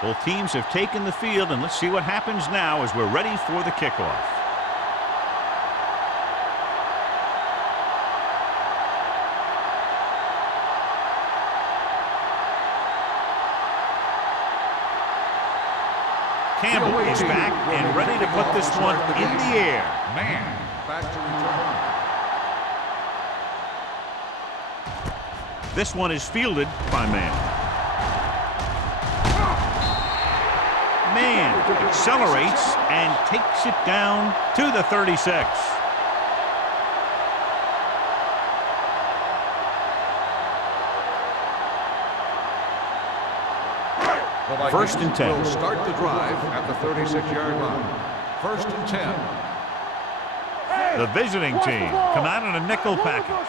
Both teams have taken the field, and let's see what happens now as we're ready for the kickoff. Campbell is back and ready to put this one in the air. Man, back to return. This one is fielded by Man. Man accelerates and takes it down to the 36. First and 10. Will start the drive at the 36-yard line. First and 10. The visiting team come out in a nickel package.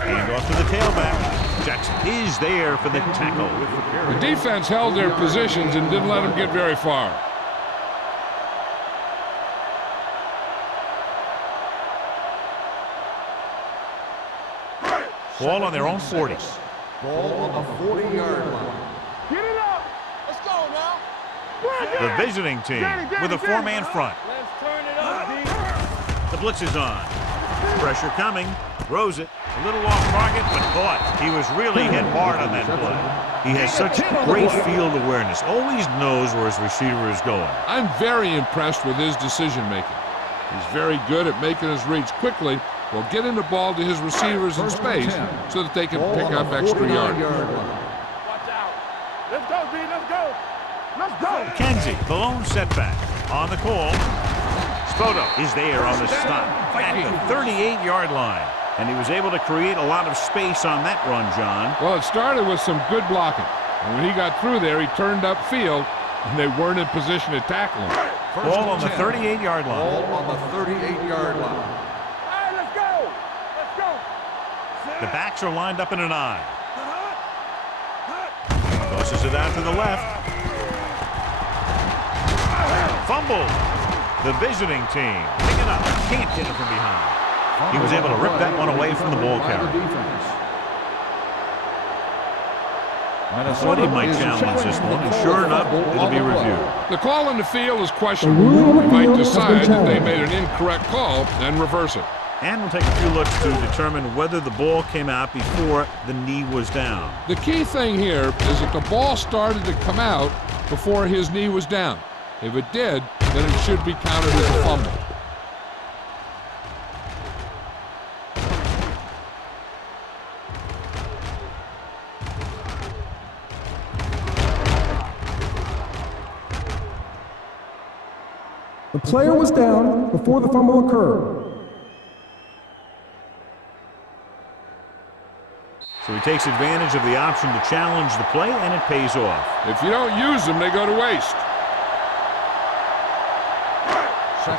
Hand off to the tailback. Jackson is there for the tackle. The defense held their positions and didn't let them get very far. Ball on their own 40. Ball on the 40-yard line. Get it up. Let's go now. The visiting team with a four-man front. Let's turn it up, D. The blitz is on. Pressure coming. Throws it. A little off target, but caught. He was really hit hard on that play. He has such great field awareness. Always knows where his receiver is going. I'm very impressed with his decision-making. He's very good at making his reads quickly while getting the ball to his receivers in space so that they can pick up extra yardage. Watch out. Let's go, D. Let's go. Let's go. Kenzie, the lone setback. On the call. Spoto is there on the stop at the 38-yard line. And he was able to create a lot of space on that run, John. Well, it started with some good blocking. And when he got through there, he turned upfield, and they weren't in position to tackle him. Ball on the 38-yard line. Ball on the 38-yard line. Hey, let's go. Let's go. The backs are lined up in an I. Tosses it out to the left. Fumble. The visiting team. Pick it up. Can't get it from behind. He was able to rip that one away from the ball carrier. Thought he might challenge this one, and sure enough, it'll be reviewed. The call on the field is questionable. He might decide that they made an incorrect call and reverse it. And we'll take a few looks to determine whether the ball came out before the knee was down. The key thing here is that the ball started to come out before his knee was down. If it did, then it should be counted as a fumble. The player was down before the fumble occurred. So he takes advantage of the option to challenge the play, and it pays off. If you don't use them, they go to waste.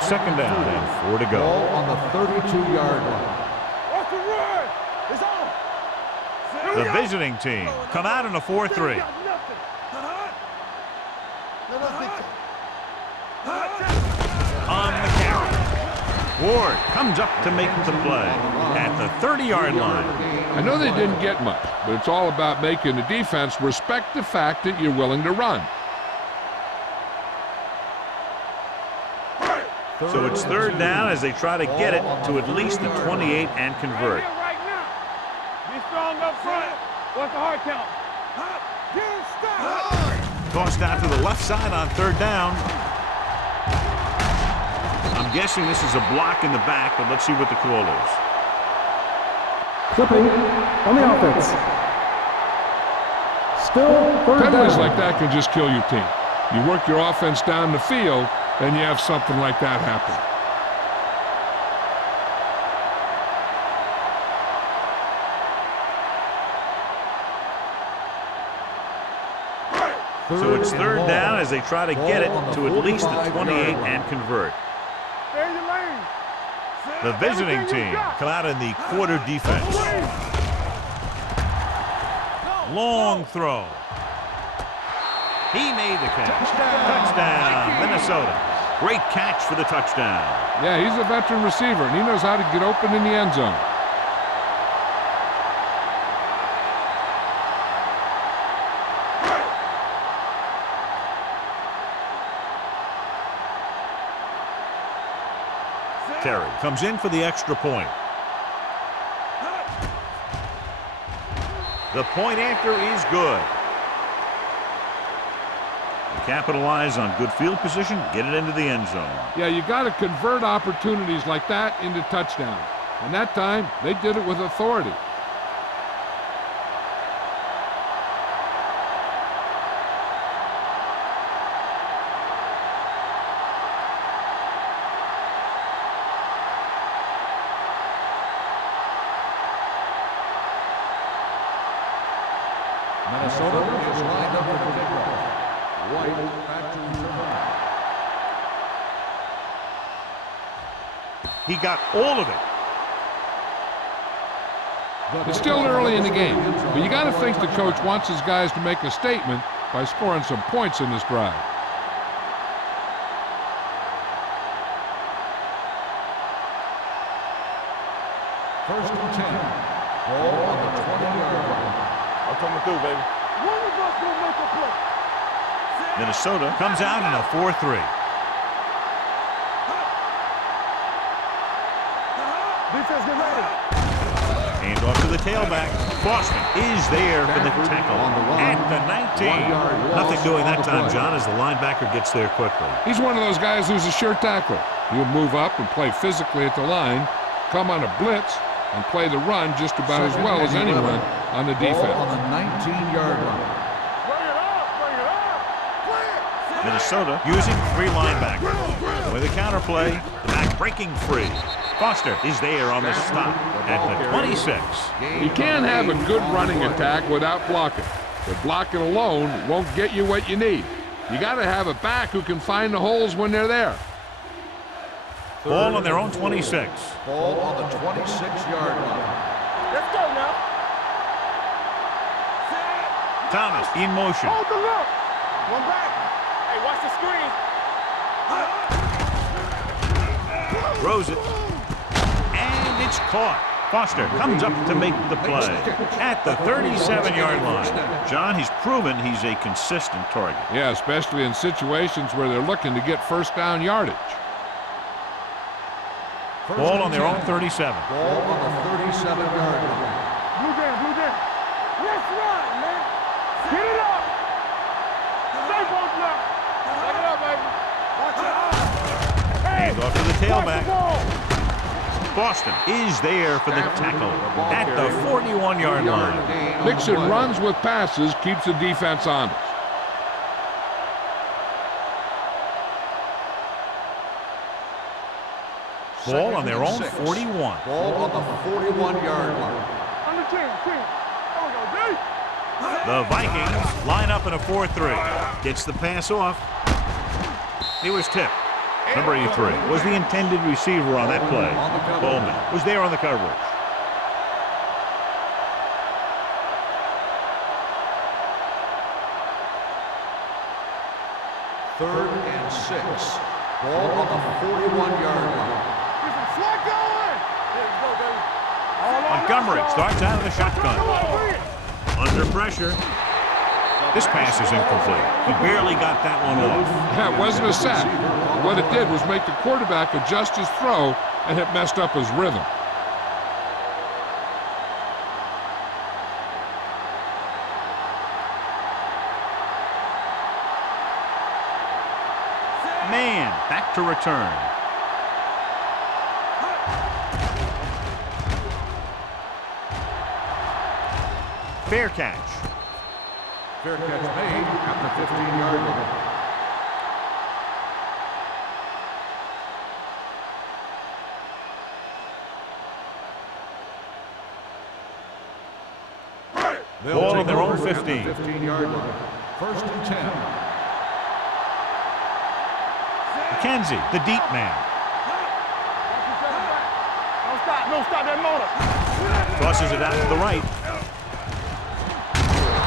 Second down and 4 to go. Ball on the 32-yard line. What's the run? It's on. The visiting team come out in a 4-3. On the carry. Ward comes up to make the play at the 30-yard line. I know they didn't get much, but it's all about making the defense respect the fact that you're willing to run. So it's third down as they try to get it to at least the 28 and convert. Right now. Be strong up front. What's the hard count? Tossed out to the left side on third down. I'm guessing this is a block in the back, but let's see what the call is. Clipping on the offense. Still third Penalties down. like that can just kill your team. You work your offense down the field, and you have something like that happen. So it's third down as they try to get it to at least the 28 and convert. Stay in your lane. The visiting team come out in the quarter defense. Long throw. He made the catch. Touchdown, Minnesota. Great catch for the touchdown. Yeah, he's a veteran receiver, and he knows how to get open in the end zone. carry. Comes in for the extra point. The point after is good. Capitalize on good field position, get it into the end zone. Yeah, you got to convert opportunities like that into touchdowns. And that time, they did it with authority. Minnesota is lined up for the kickoff. White back to return. He got all of it. It's still early in the game, but you got to think the coach wants his guys to make a statement by scoring some points in this drive. First and 10. Ball on the 20-yard line. I'm coming through, baby. One of us will make a play. Minnesota comes out in a 4-3. Defense, get ready. Hand off to the tailback. Boston is there for the tackle at the 19. Nothing doing that time, John, as the linebacker gets there quickly. He's one of those guys who's a sure tackler. He'll move up and play physically at the line, come on a blitz, and play the run just about as well as anyone on the defense. Ball on the 19-yard line. Bring it up, bring it up. Play it. Minnesota using 3 linebackers. With a counterplay, the back breaking free. Foster is there on the stop at the 26. You can't have a good running attack without blocking. But blocking alone won't get you what you need. You got to have a back who can find the holes when they're there. Ball on their own 26. Ball on the 26-yard line. Let's go now. Thomas in motion. Hold the look. One back. Hey, watch the screen. Throws it. And it's caught. Foster comes up to make the play at the 37-yard line. John, he's proven he's a consistent target. Yeah, especially in situations where they're looking to get first down yardage. Ball on their own 37. Ball on the 37-yard line. Blue down, blue down. Let's run, man. Get it up. Stay both up. Take it up, baby. Watch it up. Hand off to the tailback. Boston is there for the tackle at the 41-yard line. Mixing runs with passes keeps the defense honest. Ball on their own 41. Ball on the 41-yard line. On the 10. There we go, D. The Vikings line up in a 4-3. Gets the pass off. It was tipped. Number 83 was the intended receiver on that play. Bowman was there on the coverage. Third and 6. Ball on the 41-yard line. Get some slack going. There you go, baby. Montgomery starts out of the shotgun. Under pressure. This pass is incomplete. He barely got that one off. That wasn't a sack. What it did was make the quarterback adjust his throw, and it messed up his rhythm. Man, back to return. Fair catch. Fair catch made at the 15-yard line. Ball on their own 15. 15-yard line. First and 10. McKenzie, the deep man. Don't stop that motor. Tosses it out to the right.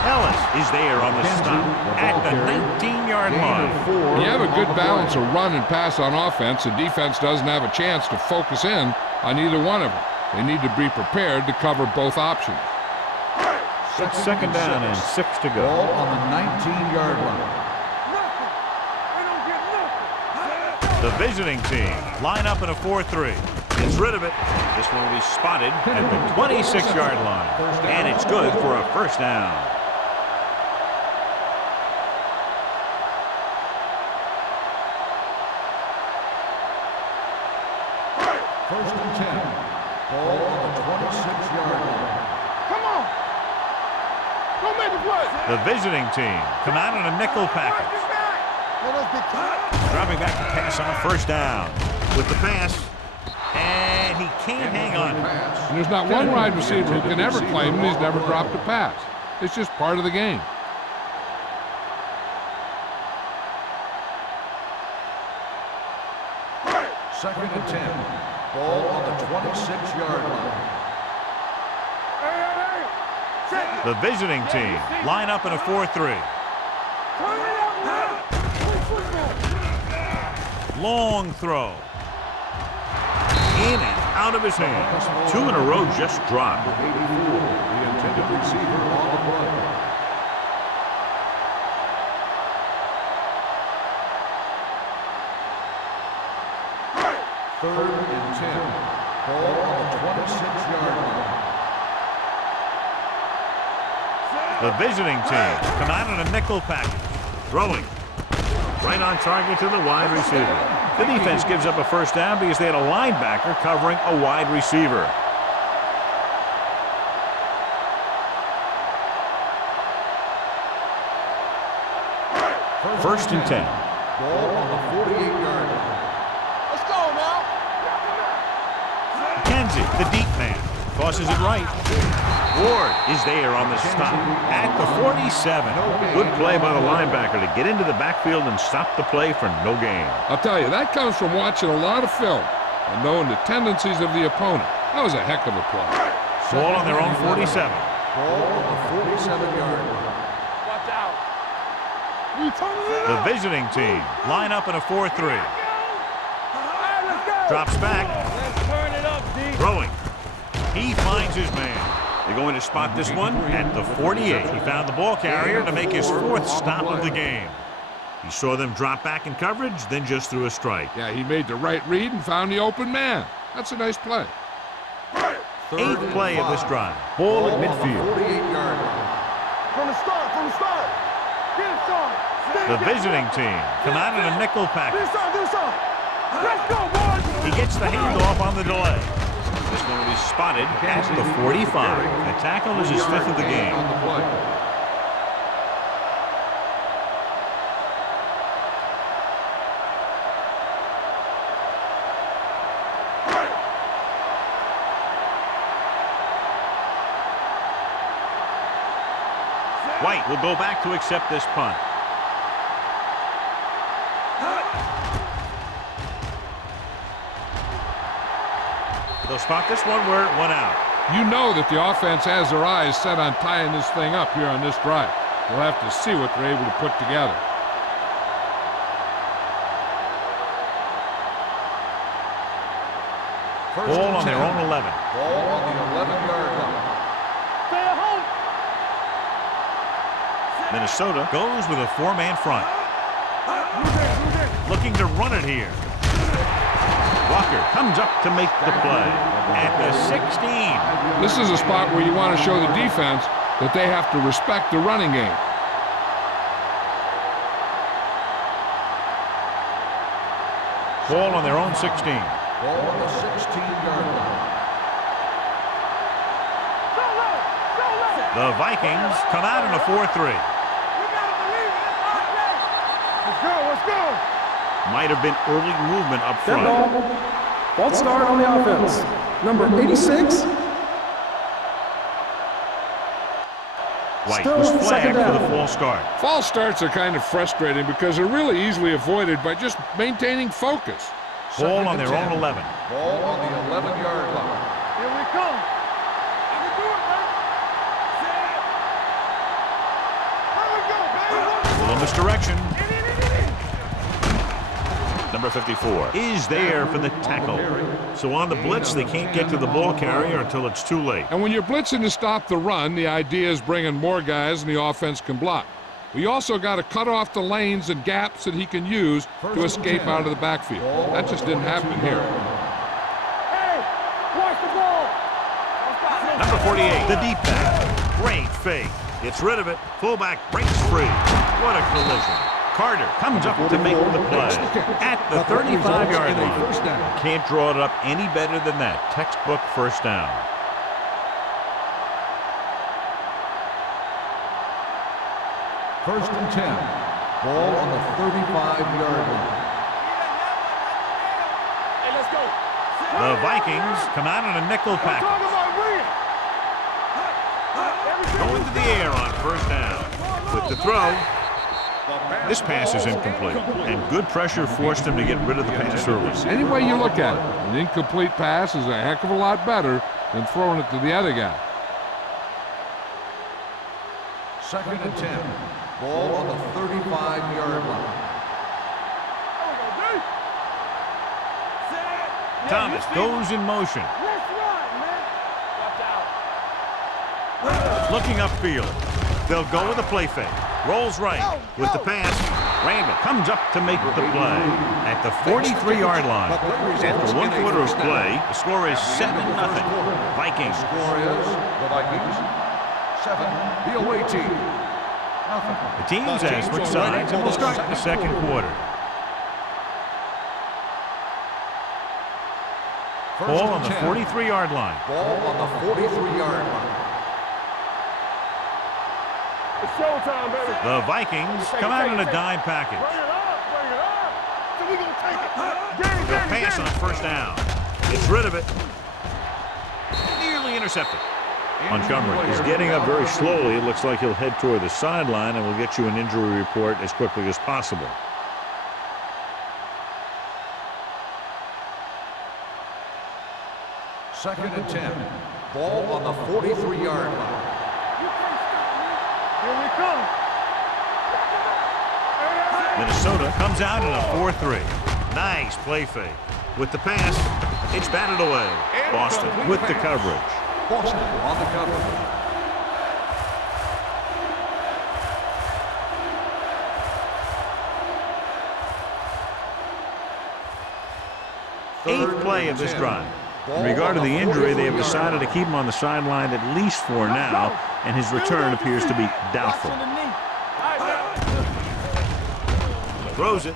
Ellis is there on the stop at the 19-yard line. When you have a good balance of run and pass on offense, the defense doesn't have a chance to focus in on either one of them. They need to be prepared to cover both options. It's second down and 6 to go. Ball on the 19-yard line. The The visiting team line up in a 4-3. Gets rid of it. This one will be spotted at the 26-yard line. And it's good for a first down. First and 10. Ball on the 26-yard line. Come on. Go make the play. The visiting team come out in a nickel package. Dropping back to pass on first down. With the pass. And he can't hang on. And there's not one wide receiver who can ever claim he's never dropped a pass. It's just part of the game. Second and 10. Ball on the 26-yard line. The visiting team line up in a 4-3. Long throw. In and out of his hand. 2 in a row just dropped. 84, the intended receiver on the play. Third and 10. Ball on the 26-yard line. The visiting team come out in a nickel package. Throwing. Right on target to the wide receiver. The defense gives up a first down because they had a linebacker covering a wide receiver. First and 10. Ball on the 48-yard line. Let's go now. Kenzie, the deep man, tosses it right. Ward is there on the stop at the 47. Good play by the linebacker to get into the backfield and stop the play for no gain. I'll tell you, that comes from watching a lot of film and knowing the tendencies of the opponent. That was a heck of a play. Ball on their own 47. Ball on the 47-yard line. Watch out. The visiting team line up in a 4-3. Drops back. Let's turn it up, D. Throwing. He finds his man. They're going to spot this one at the 48. He found the ball carrier to make his 4th stop of the game. He saw them drop back in coverage, then just threw a strike. Yeah, he made the right read and found the open man. That's a nice play. 8th play of this drive. Ball at midfield. 48-yard line. From the start. Get it started. The visiting team come out in a nickel package. Let's go, boys. He gets the handoff on the delay. This one will be spotted at the 45. The tackle is his 5th of the game. On the play. White will go back to accept this punt. They'll spot this one where it went out. You know that the offense has their eyes set on tying this thing up here on this drive. We'll have to see what they're able to put together. Ball on their own 11. Ball on the 11-yard line. Stay at home. Minnesota goes with a 4-man front. Looking to run it here. Walker comes up to make the play at the 16. This is a spot where you want to show the defense that they have to respect the running game. Ball on their own 16. Ball on the 16-yard line. The Vikings come out in a 4-3. Let's go. Might have been early movement up Dead front. ball. False start on the offense. Number 86. White Still was second flagged for down. the false start. False starts are kind of frustrating because they're really easily avoided by just maintaining focus. Ball on their own 11. Ball on the 11-yard line. Here we come. I can do it, man. Here we go, baby. Little misdirection. Number 54 is there for the tackle. So on the blitz, they can't get to the ball carrier until it's too late. And when you're blitzing to stop the run, the idea is bringing more guys and the offense can block. We also got to cut off the lanes and gaps that he can use to escape out of the backfield. That just didn't happen here. Hey, watch the ball. Number 48, the deep back. Great fake. Gets rid of it. Fullback breaks free. What a collision. Carter comes up to make the play at the 35-yard line. Can't draw it up any better than that. Textbook first down. First and 10. Ball on the 35-yard line. Hey, let's go. The Vikings come out in a nickel Talk package. about bringing. Going to the air on first down. With the throw. This pass is incomplete. And good pressure forced him to get rid of the pass early. Any way you look at it, an incomplete pass is a heck of a lot better than throwing it to the other guy. Second and 10. Ball on the 35-yard line. Thomas goes in motion. Let's run, man. Watch out. Looking upfield. They'll go with a play fake. Rolls right. With the pass, Randall comes up to make the play at the 43-yard line. After one quarter of play, the score is 7-0. Vikings. Score is the Vikings 7, the away team nothing. The teams have switched sides and will start the second quarter. Ball on the 43-yard line. Ball on the 43-yard line. It's showtime, baby. The Vikings come out in a dime package. Bring it up, bring it up. So we gonna take it. They'll pass on first down. Gets rid of it. Nearly intercepted. Montgomery is getting up very slowly. It looks like he'll head toward the sideline, and we'll get you an injury report as quickly as possible. Second and 10. Ball on the 43-yard line. Here we come. Minnesota comes out in a 4-3. Nice play fake. With the pass, it's batted away. Boston with the coverage. Boston on the coverage. Eighth play of this drive. In regard to the injury, they have decided to keep him on the sideline at least for now, and his return appears to be doubtful. Throws it.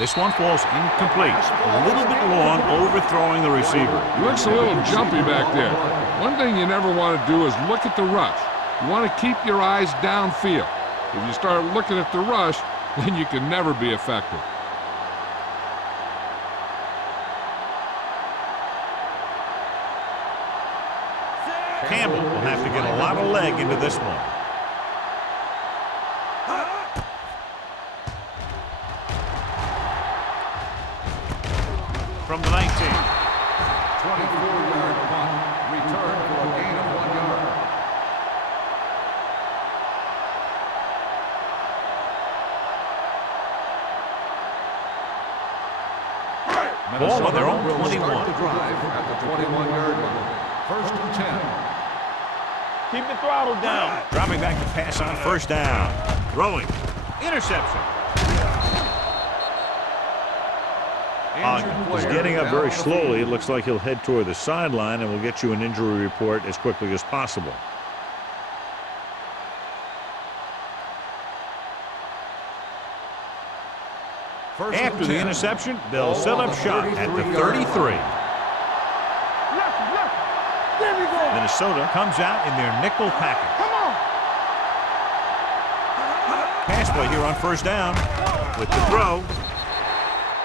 This one falls incomplete. A little bit long, overthrowing the receiver. He looks a little jumpy back there. One thing you never want to do is look at the rush. You want to keep your eyes downfield. If you start looking at the rush, then you can never be effective. Campbell will have to get a lot of leg into this one. From the 19. 24-yard punt. Return for a gain of 1 yard. Ball on their own Will 21. start the drive at the 21-yard line. First and 10. Keep the throttle down. Dropping back to pass on first down. Throwing. Interception. He's getting up very slowly. It looks like he'll head toward the sideline, and we'll get you an injury report as quickly as possible. After the interception, they'll set up shop at the 33. There we go. Minnesota comes out in their nickel package. Come on. Pass play here on first down. With the throw,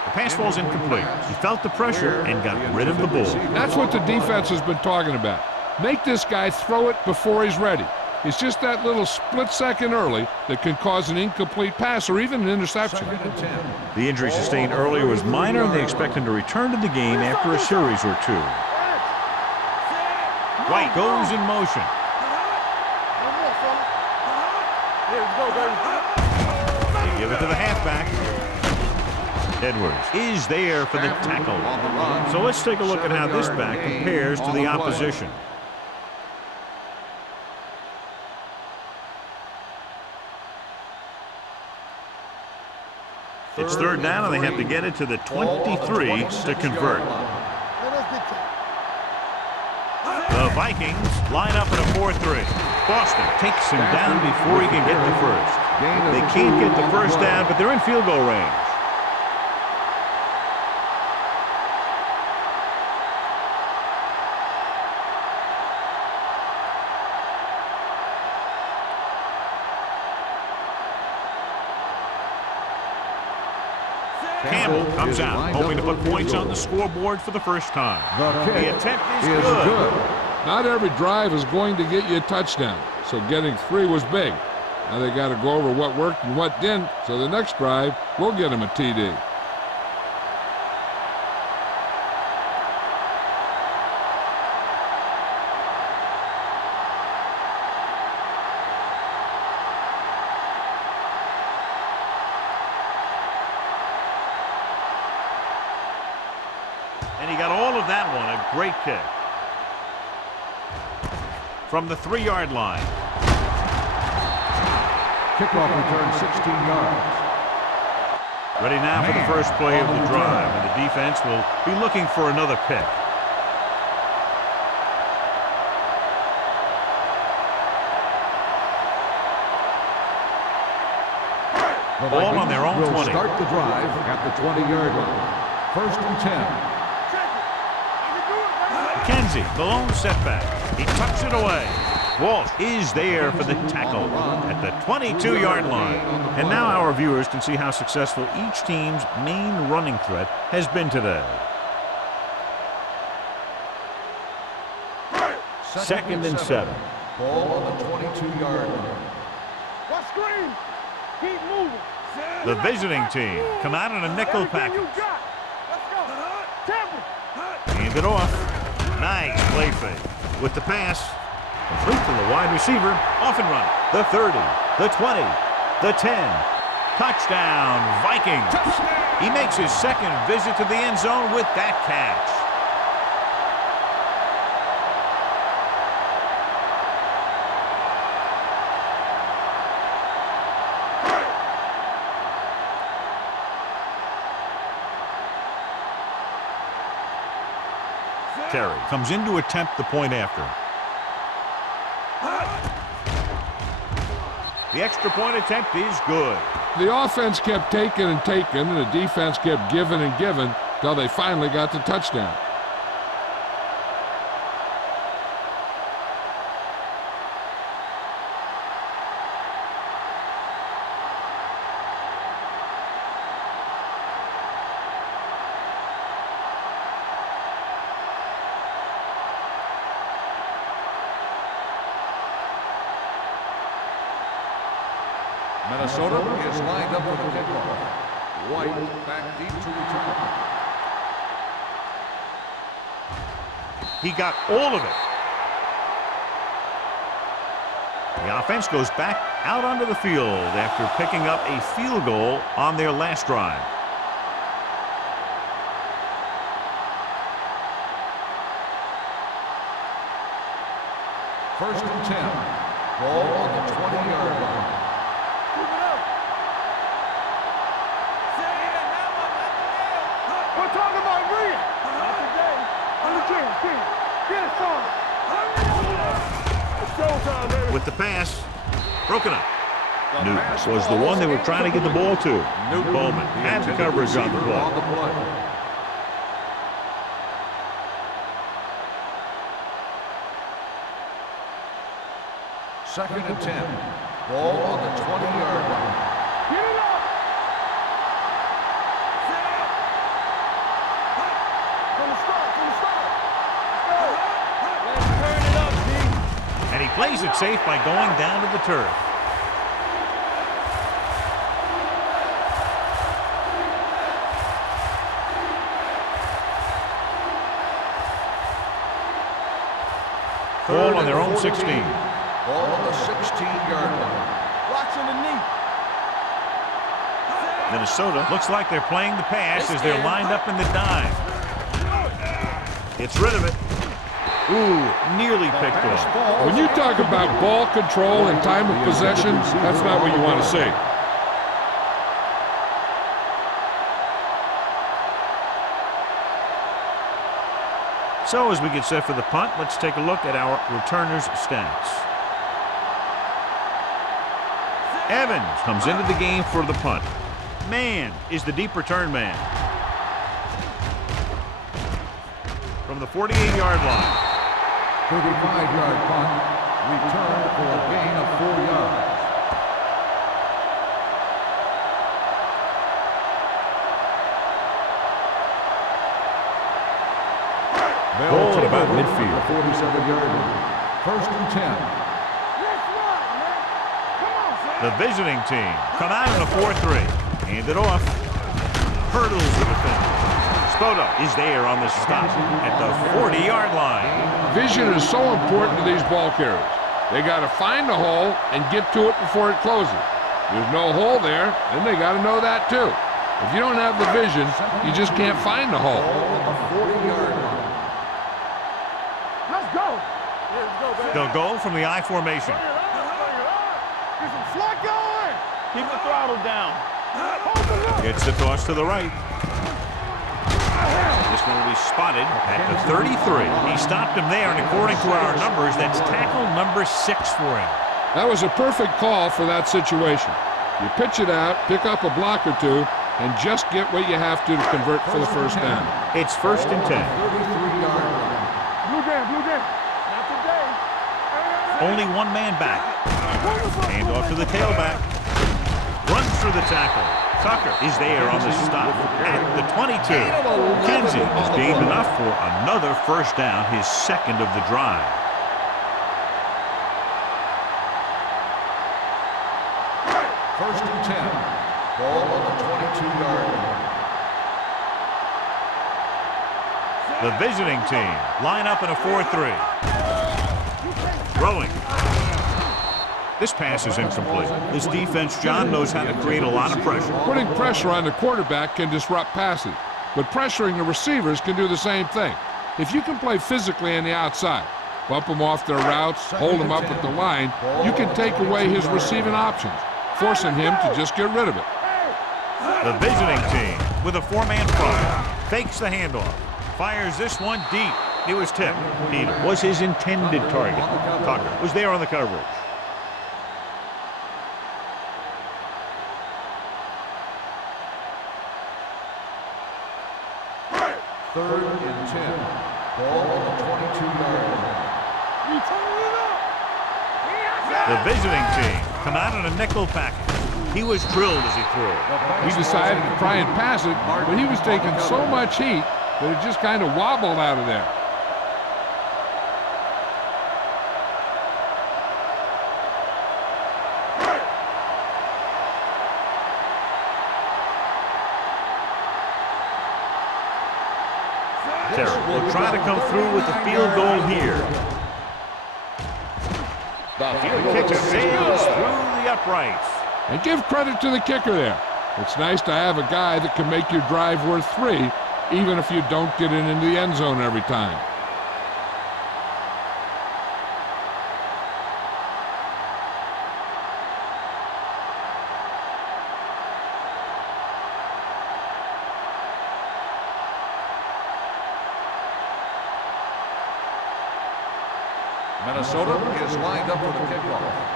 the pass falls incomplete. He felt the pressure and got rid of the ball. That's what the defense has been talking about. Make this guy throw it before he's ready. It's just that little split second early that can cause an incomplete pass or even an interception. The injury sustained earlier was minor, and they expect him to return to the game after a series or two. White goes in motion. Here we go, baby. They give it to the halfback. Edwards is there for the tackle. So let's take a look at how this back compares to the opposition. It's third down, and they have to get it to the 23 to convert. The Vikings line up in a 4-3. Boston takes him down before he can get the first. They can't get the first down, but they're in field goal range. Campbell comes out, hoping to put points on the scoreboard for the first time. The attempt is good. Not every drive is going to get you a touchdown, so getting 3 was big. Now they got to go over what worked and what didn't, so the next drive will get him a TD. And he got all of that one, a great kick. From the 3-yard line. Kickoff return 16 yards. Ready now for the first play of the drive, and the defense will be looking for another pick. Ball on their own 20. Start the drive at the 20-yard line. First and 10. McKenzie, the lone setback. He tucks it away. Walsh is there for the tackle at the 22-yard line. And now our viewers can see how successful each team's main running threat has been today. Second and 7. Ball on the 22-yard line. What screen? Keep moving. The visiting team come out in a nickel package. Let's go. Temple. Hand it off. Nice play fake. With the pass, complete to the wide receiver, off and running. The 30, the 20, the 10. Touchdown, Vikings. He makes his second visit to the end zone with that catch. Terry comes in to attempt the point after. The extra point attempt is good. The offense kept taking and taking, and the defense kept giving and giving till they finally got the touchdown. Minnesota is lined up for the kickoff. White back deep to return. He got all of it. The offense goes back out onto the field after picking up a field goal on their last drive. First and 10. Ball on the 20-yard line. We're talking about Rhea. Not today. On the gym. Get it on. It's showtime, baby. With the pass, broken up. Newton was the one they were trying to get the ball to. Bowman had the coverage on the play. Second and 10. Ball on the 20-yard line. Get it up. From the start. Let's turn it up, D. And he plays it safe by going down to the turf. Ball on their own 16. Ball on the 16-yard line. Watching the knee. Minnesota looks like they're playing the pass as they're lined up in the dime. Gets rid of it. Ooh, nearly picked off. When you talk about ball control and time of possession, that's not what you want to see. So as we get set for the punt, let's take a look at our returners' stats. Evans comes into the game for the punt. Mann is the deep return man. From the 48-yard line. 35-yard punt, return for a gain of 4 yards. Ball at about midfield. 47-yard line. First and 10. The visiting team come out in a 4-3. Hand it off. Hurdles the defender. Spoda is there on the stop at the 40-yard line. Vision is so important to these ball carriers. They got to find the hole and get to it before it closes. There's no hole there, then they got to know that too. If you don't have the vision, you just can't find the hole. Let's go. Yeah, let's go, baby. They'll go from the I formation. Get some slack going. Keep the throttle down. Hold the look. Gets the toss to the right. This one will be spotted at the 33. He stopped him there, and according to our numbers, that's tackle number 6 for him. That was a perfect call for that situation. You pitch it out, pick up a block or two, and just get what you have to convert for the first down. It's first and 10. 33-yard line. Blue game. Not today. Only one man back. Hand off to the tailback. Runs through the tackle. Tucker is there on the stop at the 22. Kenzie has gained enough for another first down, his second of the drive. First and 10. Ball on the 22-yard line. The visiting team line up in a 4-3. Throwing. This pass is incomplete. This defense, John, knows how to create a lot of pressure. Putting pressure on the quarterback can disrupt passes, but pressuring the receivers can do the same thing. If you can play physically on the outside, bump them off their routes, hold them up at the line, you can take away his receiving options, forcing him to just get rid of it. The visiting team with a 4-man front fakes the handoff. Fires this one deep. It was tipped. Peter was his intended target. Tucker was there on the coverage. Third and 10. Ball on the 22-yard line. The visiting team come out in a nickel package. He was drilled as he threw. He decided to try and pass it, but he was taking so much heat that it just kind of wobbled out of there. Terry will try to come through with the field goal here. The kick sails through the uprights. And give credit to the kicker there. It's nice to have a guy that can make your drive worth 3, even if you don't get it into the end zone every time. Minnesota is lined up for the kickoff.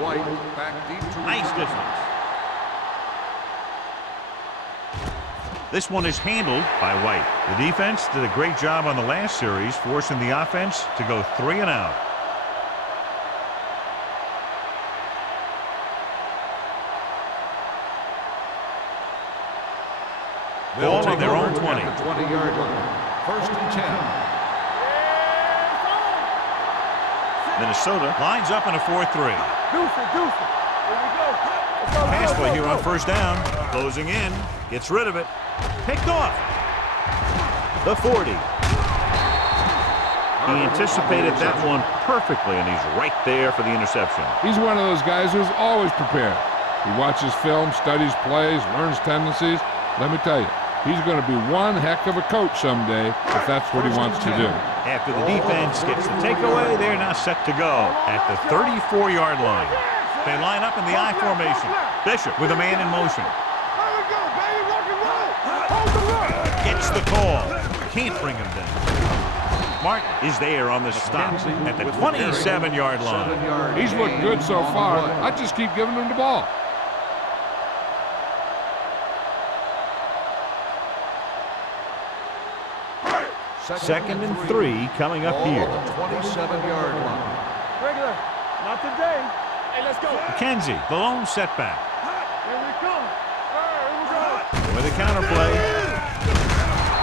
White back deep to Nice distance. This one is handled by White. The defense did a great job on the last series, forcing the offense to go 3 and out. Ball on their own 20. At the 20-yard line. First and 10. Minnesota lines up in a 4-3. Deuce it. Here we go. Pass play here on first down. Closing in. Gets rid of it. Picked off. The 40. He anticipated that one perfectly, and he's right there for the interception. He's one of those guys who's always prepared. He watches film, studies plays, learns tendencies. Let me tell you, he's going to be one heck of a coach someday if that's what he wants to do. After the defense gets the takeaway, they're now set to go at the 34-yard line. They line up in the I formation. Bishop with a man in motion. Here we go, baby. Rock and roll. Hold the rock. Gets the call. Can't bring him down. Martin is there on the stop at the 27-yard line. He's looked good so far. I just keep giving him the ball. Second and 3 coming up here. 27-yard line. Regular. Not today. Hey, let's go. McKenzie, the lone setback. Here we come. Here we go. With a counter play.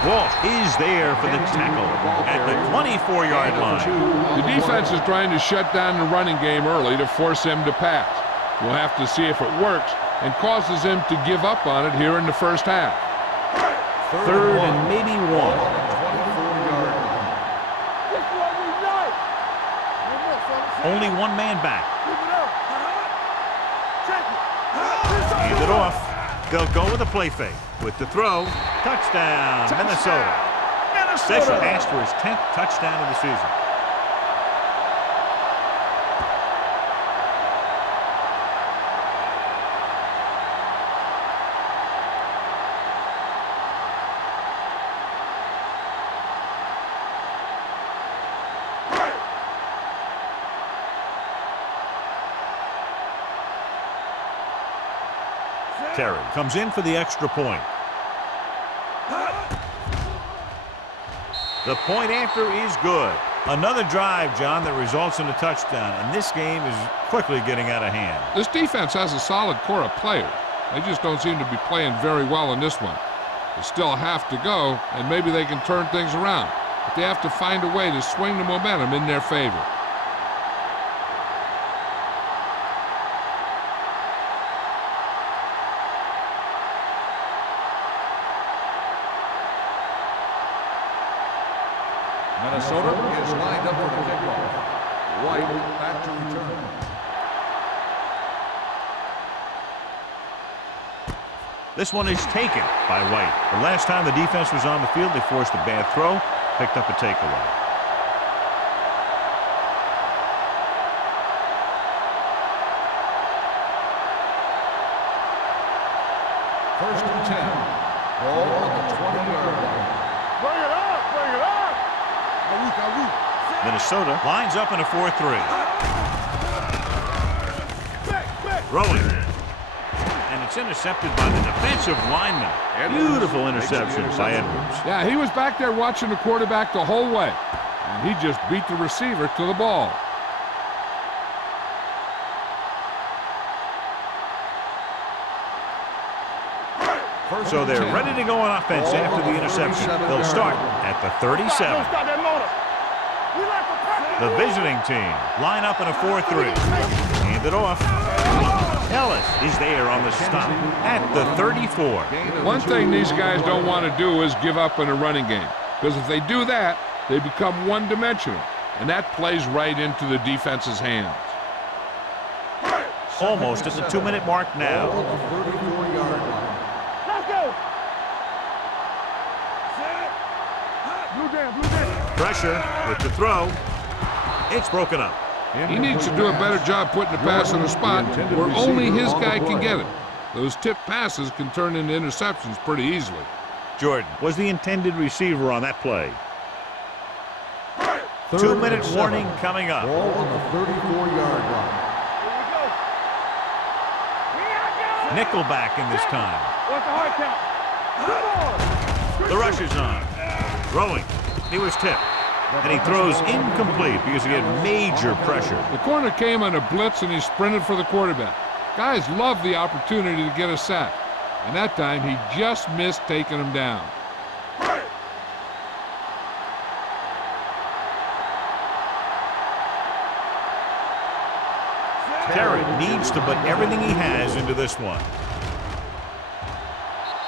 Walsh is there for the tackle at the 24-yard line. The defense is trying to shut down the running game early to force him to pass. We'll have to see if it works and causes him to give up on it here in the first half. Third and maybe 1. 24-yard line. This is what we like. Only one man back. Keep it up. Check it. Hand it off. They'll go with a play fake. With the throw, touchdown, Minnesota. This passed for his 10th touchdown of the season. Terry comes in for the extra point. The point after is good. Another drive, John, that results in a touchdown, and this game is quickly getting out of hand. This defense has a solid core of players. They just don't seem to be playing very well in this one. They still have to go, and maybe they can turn things around. But they have to find a way to swing the momentum in their favor. Minnesota is lined up for the kickoff. White back to return. This one is taken by White. The last time the defense was on the field, they forced a bad throw, picked up a takeaway. First and 10. Ball on the 20-yard line. Bring it up. Bring it up. Minnesota lines up in a 4-3. Throwing. And it's intercepted by the defensive lineman. Beautiful interception by Edwards. Yeah, he was back there watching the quarterback the whole way. And he just beat the receiver to the ball. So they're ready to go on offense after the interception. They'll start at the 37. Stop that motor. We like to practice. The visiting team line up in a 4-3. Hand it off. Ellis is there on the stop at the 34. One thing these guys don't want to do is give up in a running game. Because if they do that, they become one-dimensional. And that plays right into the defense's hands. Almost at the 2-minute mark now. Ball on the 34-yard line. Let's go. Blue down. Pressure with the throw. It's broken up. He needs to do a better job putting the pass in a spot where only his guy can get it. Those tip passes can turn into interceptions pretty easily. Jordan was the intended receiver on that play. 2-minute warning coming up. Ball on the 34-yard line. Nickelback in this time. What's the hard count? The rush is on. Throwing. He was tipped. And he throws incomplete because he had major pressure. The corner came on a blitz and he sprinted for the quarterback. Guys love the opportunity to get a sack. And that time he just missed taking him down. Terry needs to put everything he has into this one.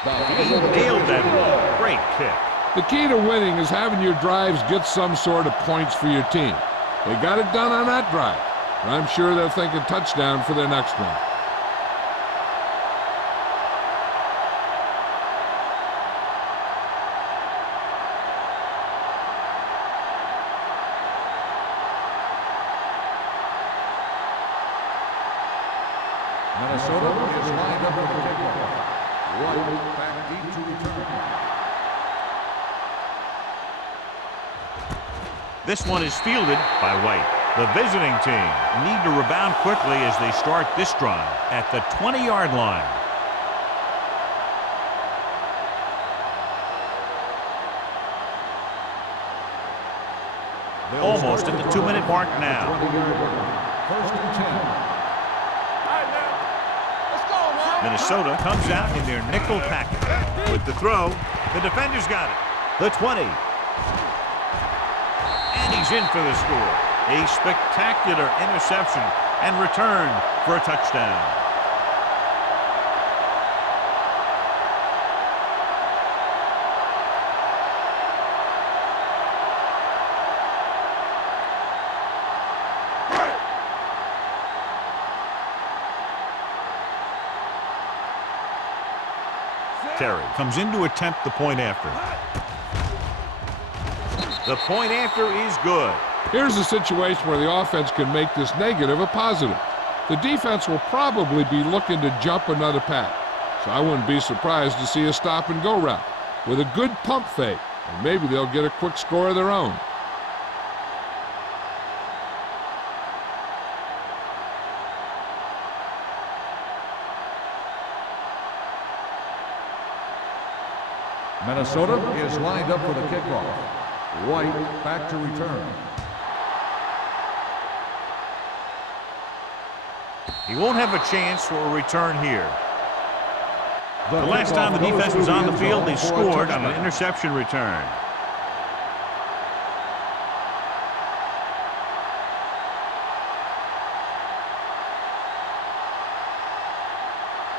He nailed that one. Great kick. The key to winning is having your drives get some sort of points for your team. They got it done on that drive. And I'm sure they're thinking touchdown for their next one. Minnesota is lined up for the kickoff. White back deep to return. This one is fielded by White. The visiting team need to rebound quickly as they start this drive at the 20-yard line. Almost at the 2-minute mark now. First and 10. Minnesota comes out in their nickel package. With the throw, the defender's got it. The 20. And he's in for the score. A spectacular interception and return for a touchdown. Terry comes in to attempt the point after. The point after is good. Here's a situation where the offense can make this negative a positive. The defense will probably be looking to jump another pack, so I wouldn't be surprised to see a stop-and-go route with a good pump fake, and maybe they'll get a quick score of their own. Minnesota is lined up for the kickoff. White back to return. He won't have a chance for a return here. The last time the defense was on the field, they scored on an interception return.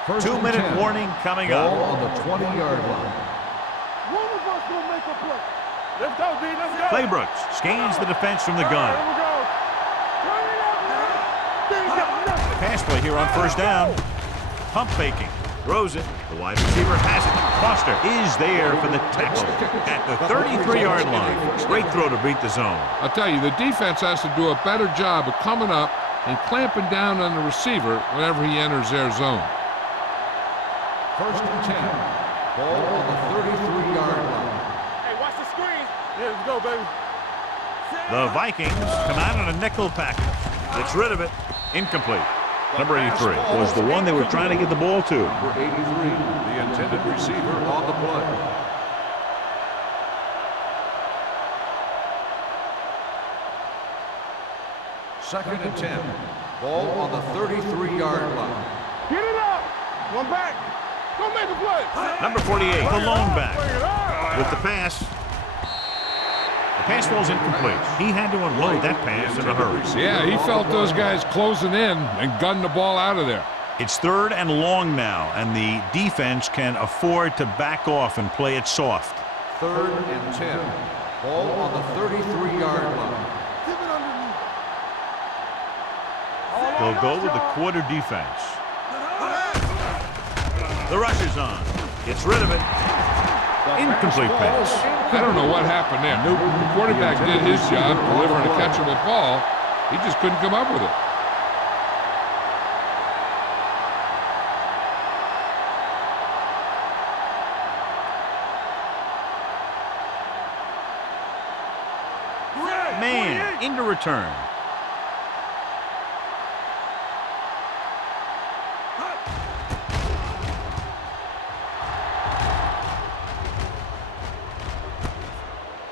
First 2-minute warning coming Ball up. on the 20-yard line. One of us will make a play. Let's go, D. Let's go. Claybrooks scans the defense from the gun. Here we go. Turn it up, man. They ain't got nothing. Pass play here on first down. Pump faking. Throws it. The wide receiver has it. Foster is there for the tackle at the 33-yard line. Great throw to beat the zone. I'll tell you, the defense has to do a better job of coming up and clamping down on the receiver whenever he enters their zone. First and 10. Ball on the 33-yard line. Hey, watch the screen. Yeah, let's go, baby. The Vikings come out on a nickel package. Gets rid of it. Incomplete. Number 83 was the one they were trying to get the ball to. Number 83, the intended receiver on the play. Second and 10. Ball on the 33-yard line. Get it up. One back. Go make a play. Number 48, the lone back. With the pass. The pass falls incomplete. He had to unload that pass in a hurry. Yeah, he felt those guys closing in and gunned the ball out of there. It's 3rd and long now, and the defense can afford to back off and play it soft. 3rd and 10. Ball on the 33-yard line. Give it underneath. They'll go with the quarter defense. The rush is on. Gets rid of it. Incomplete pass. I don't know what happened there. The quarterback did his job, delivering a catchable ball. He just couldn't come up with it. Man, into return.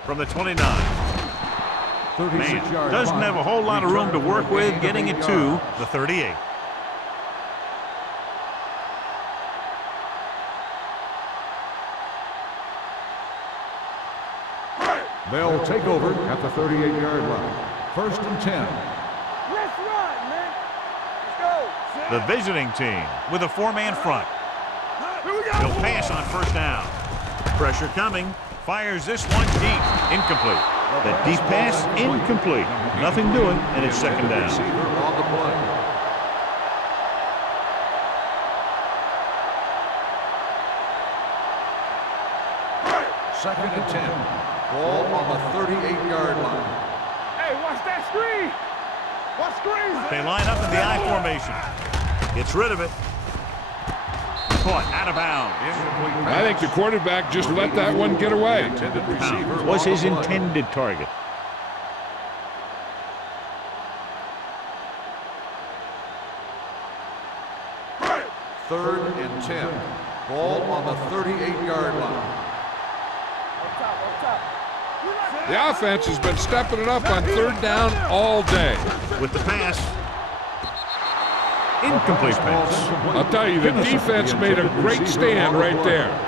From the 29. Man, doesn't have a whole lot of room to work with, getting it to the 38. They'll take over at the 38-yard line. First and 10. Let's run, man. Let's go. The visiting team with a 4-man front. Here we go. He'll pass on first down. Pressure coming. Fires this one deep. Incomplete. The deep pass, incomplete. Nothing doing, and it's second down. Receiver on the play. Second and 10. Ball on the 38-yard line. Hey, watch that screen. Watch screens. They line up in the I formation. Gets rid of it. Caught out of bounds. I think the quarterback just let that one get away. Intended receiver Was on his the play. intended target. 3rd and 10. Ball on the 38-yard line. Up top. The offense has been stepping it up on 3rd down all day. With the pass. Incomplete pass. I'll tell you, the defense made a great stand right there.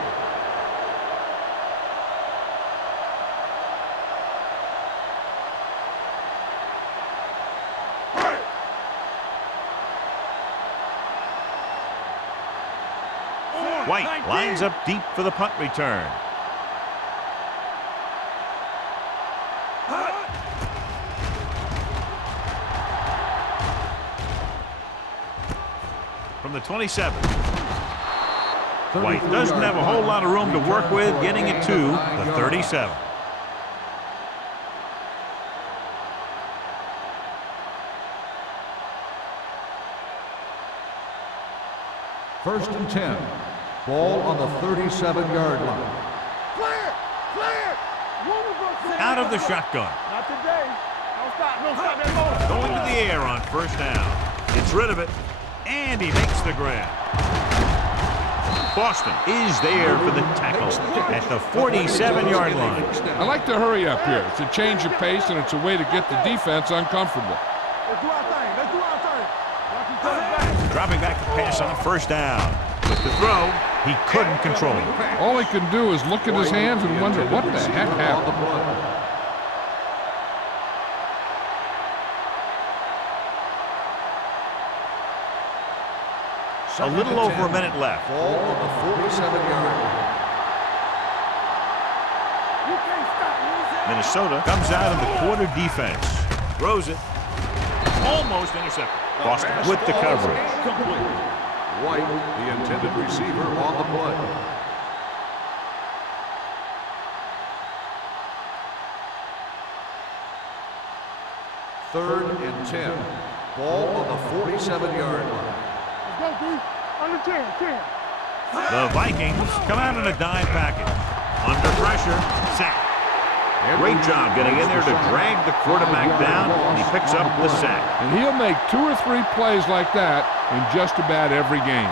White lines up deep for the punt return. From the 27. White doesn't have a whole lot of room to work with, getting it to the 37. First and 10. Ball on the 37-yard line. Clear! Out of the shotgun. Not today. Don't stop that motor. Going to the air on first down. Gets rid of it. And he makes the grab. Boston is there for the tackle at the 47-yard line. I like to hurry up here. It's a change of pace, and it's a way to get the defense uncomfortable. Let's do our thing. Watch him turn it back. Dropping back to pass on first down. With the throw, he couldn't control it. All he can do is look at his hands and wonder what the heck happened. A little over a minute left. Ball on the 47-yard line. You can't stop me. Minnesota comes out of the quarter defense. Throws it. Almost intercepted. Boston with the coverage. White, the intended receiver, on the play. Third and 10. Ball on the 47-yard line. Let's go, D. Under 10. The Vikings come out in a dime package. Under pressure, sack. Great job getting in there to drag the quarterback down. He picks up the sack. And he'll make 2 or 3 plays like that in just about every game.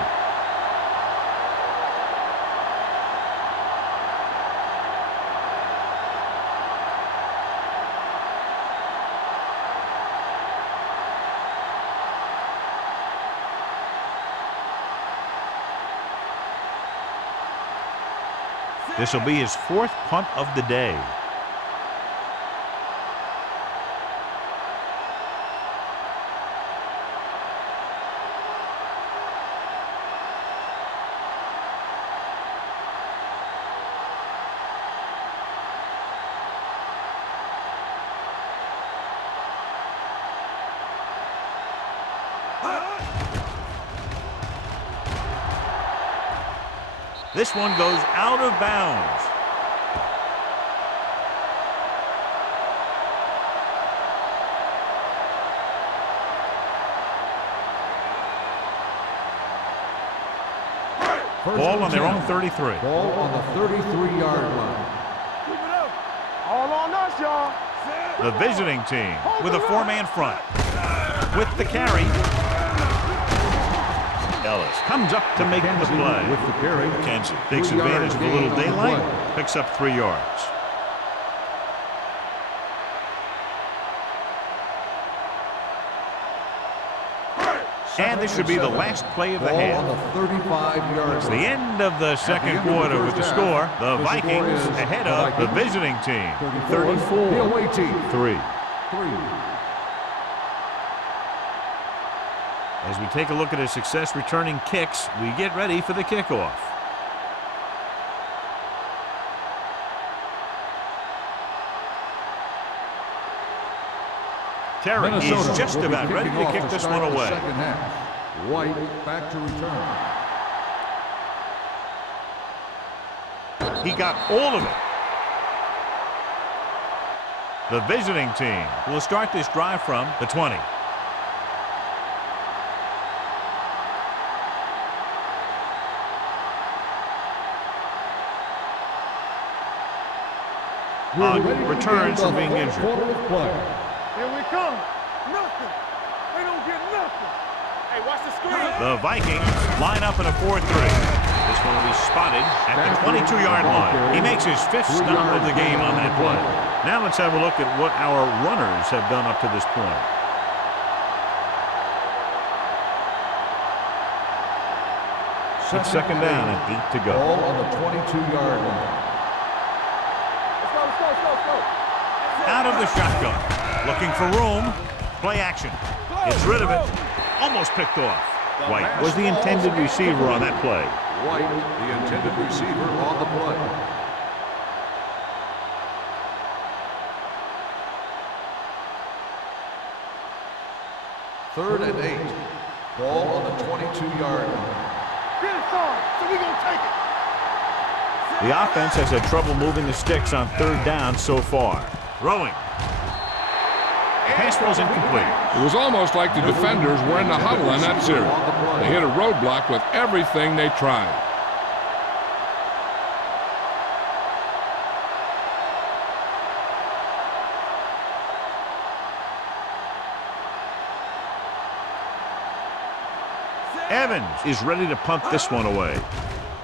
This will be his 4th punt of the day. This one goes out of bounds. Ball on their own 33. Ball on the 33-yard line. Keep it up. All on us, y'all. The visiting team with a 4-man front. With the carry. Ellis comes up to make the play. With the carry. Kansas takes advantage of a little daylight. Picks up 3 yards. And this should be the last play of the half. Ball on the 35-yard It's the line. end of the second quarter with the score. The Vikings ahead of the visiting team. 34. The away team. 3. 3. As we take a look at his success returning kicks, we get ready for the kickoff. Terry is just about ready to kick this one away. White back to return. He got all of it. The visiting team will start this drive from the 20. Returns from being injured. Here we come. Nothing. They don't get nothing. Hey, watch the screen. The Vikings line up in a 4-3. This one will be spotted at the 22-yard line. He makes his 5th stop of the game on that play. Now let's have a look at what our runners have done up to this point. It's second down and 8 to go. Ball on the 22-yard line. Let's go. Out of the shotgun. Looking for room. Play action. Gets rid of it. Almost picked off. White was the intended receiver on that play. White, the intended receiver on the play. Third and 8. Ball on the 22-yard line. Get it, son. So we gonna take it. The offense has had trouble moving the sticks on 3rd down so far. Throwing. Pass was incomplete. It was almost like the defenders were in the huddle in that series. They hit a roadblock with everything they tried. Evans is ready to punt this one away.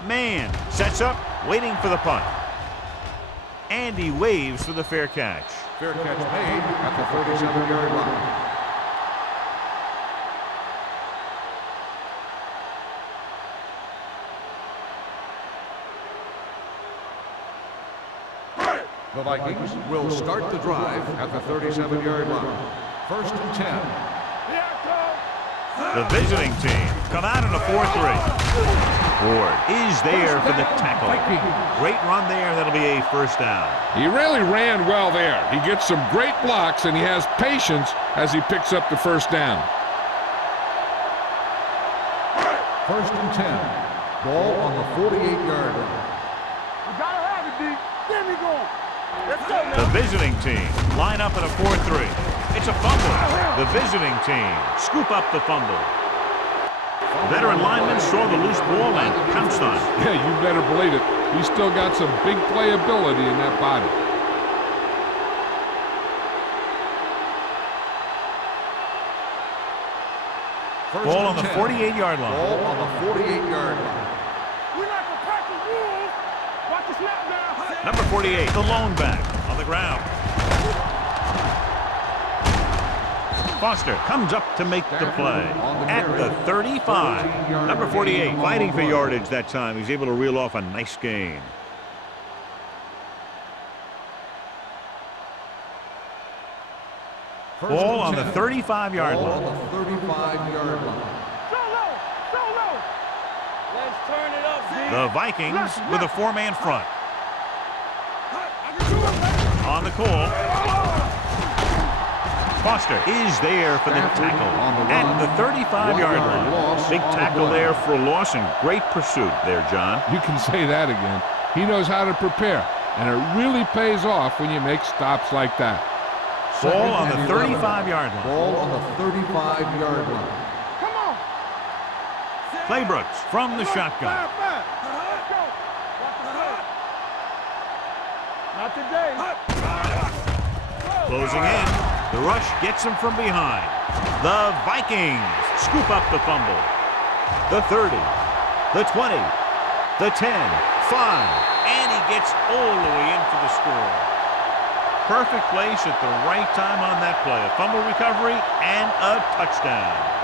Man sets up, waiting for the punt. And he waves for the fair catch. Fair catch made at the 37-yard line. The Vikings will start the drive at the 37-yard line. 1st and 10. Here I come. The visiting team come out in a 4-3. Ward is there for the tackle. Great run there. That'll be a 1st down. He really ran well there. He gets some great blocks, and he has patience as he picks up the 1st down. 1st and 10. Ball on the 48-yard line. We gotta have it, D. There we go. Let's go, man. The visiting team line up in a 4-3. It's a fumble. The visiting team scoop up the fumble. Veteran lineman saw the loose ball and pounced on it. Yeah, you better believe it. He's still got some big playability in that body. Ball on the 48-yard line. Ball on the 48-yard line. We like to practice rules. Watch the snap now. Number 48, the lone back on the ground. Foster comes up to make the play at the 35. Number 48 fighting for yardage that time. He's able to reel off a nice gain. Ball on the 35-yard Ball on line. the 35-yard line. So low. Let's turn it up, D. The Vikings with a 4-man front. On the call. Foster is there for the tackle at the 35-yard line. Big tackle there for a loss and great pursuit there, John. You can say that again. He knows how to prepare, and it really pays off when you make stops like that. Ball on the 35-yard line. Ball on the 35-yard line. Come on. Claybrooks from the shotgun. Let's go. Watch the play. Not today. Closing in. The rush gets him from behind. The Vikings scoop up the fumble. The 30, the 20, the 10, 5, and he gets all the way in for the score. Perfect place at the right time on that play. A fumble recovery and a touchdown.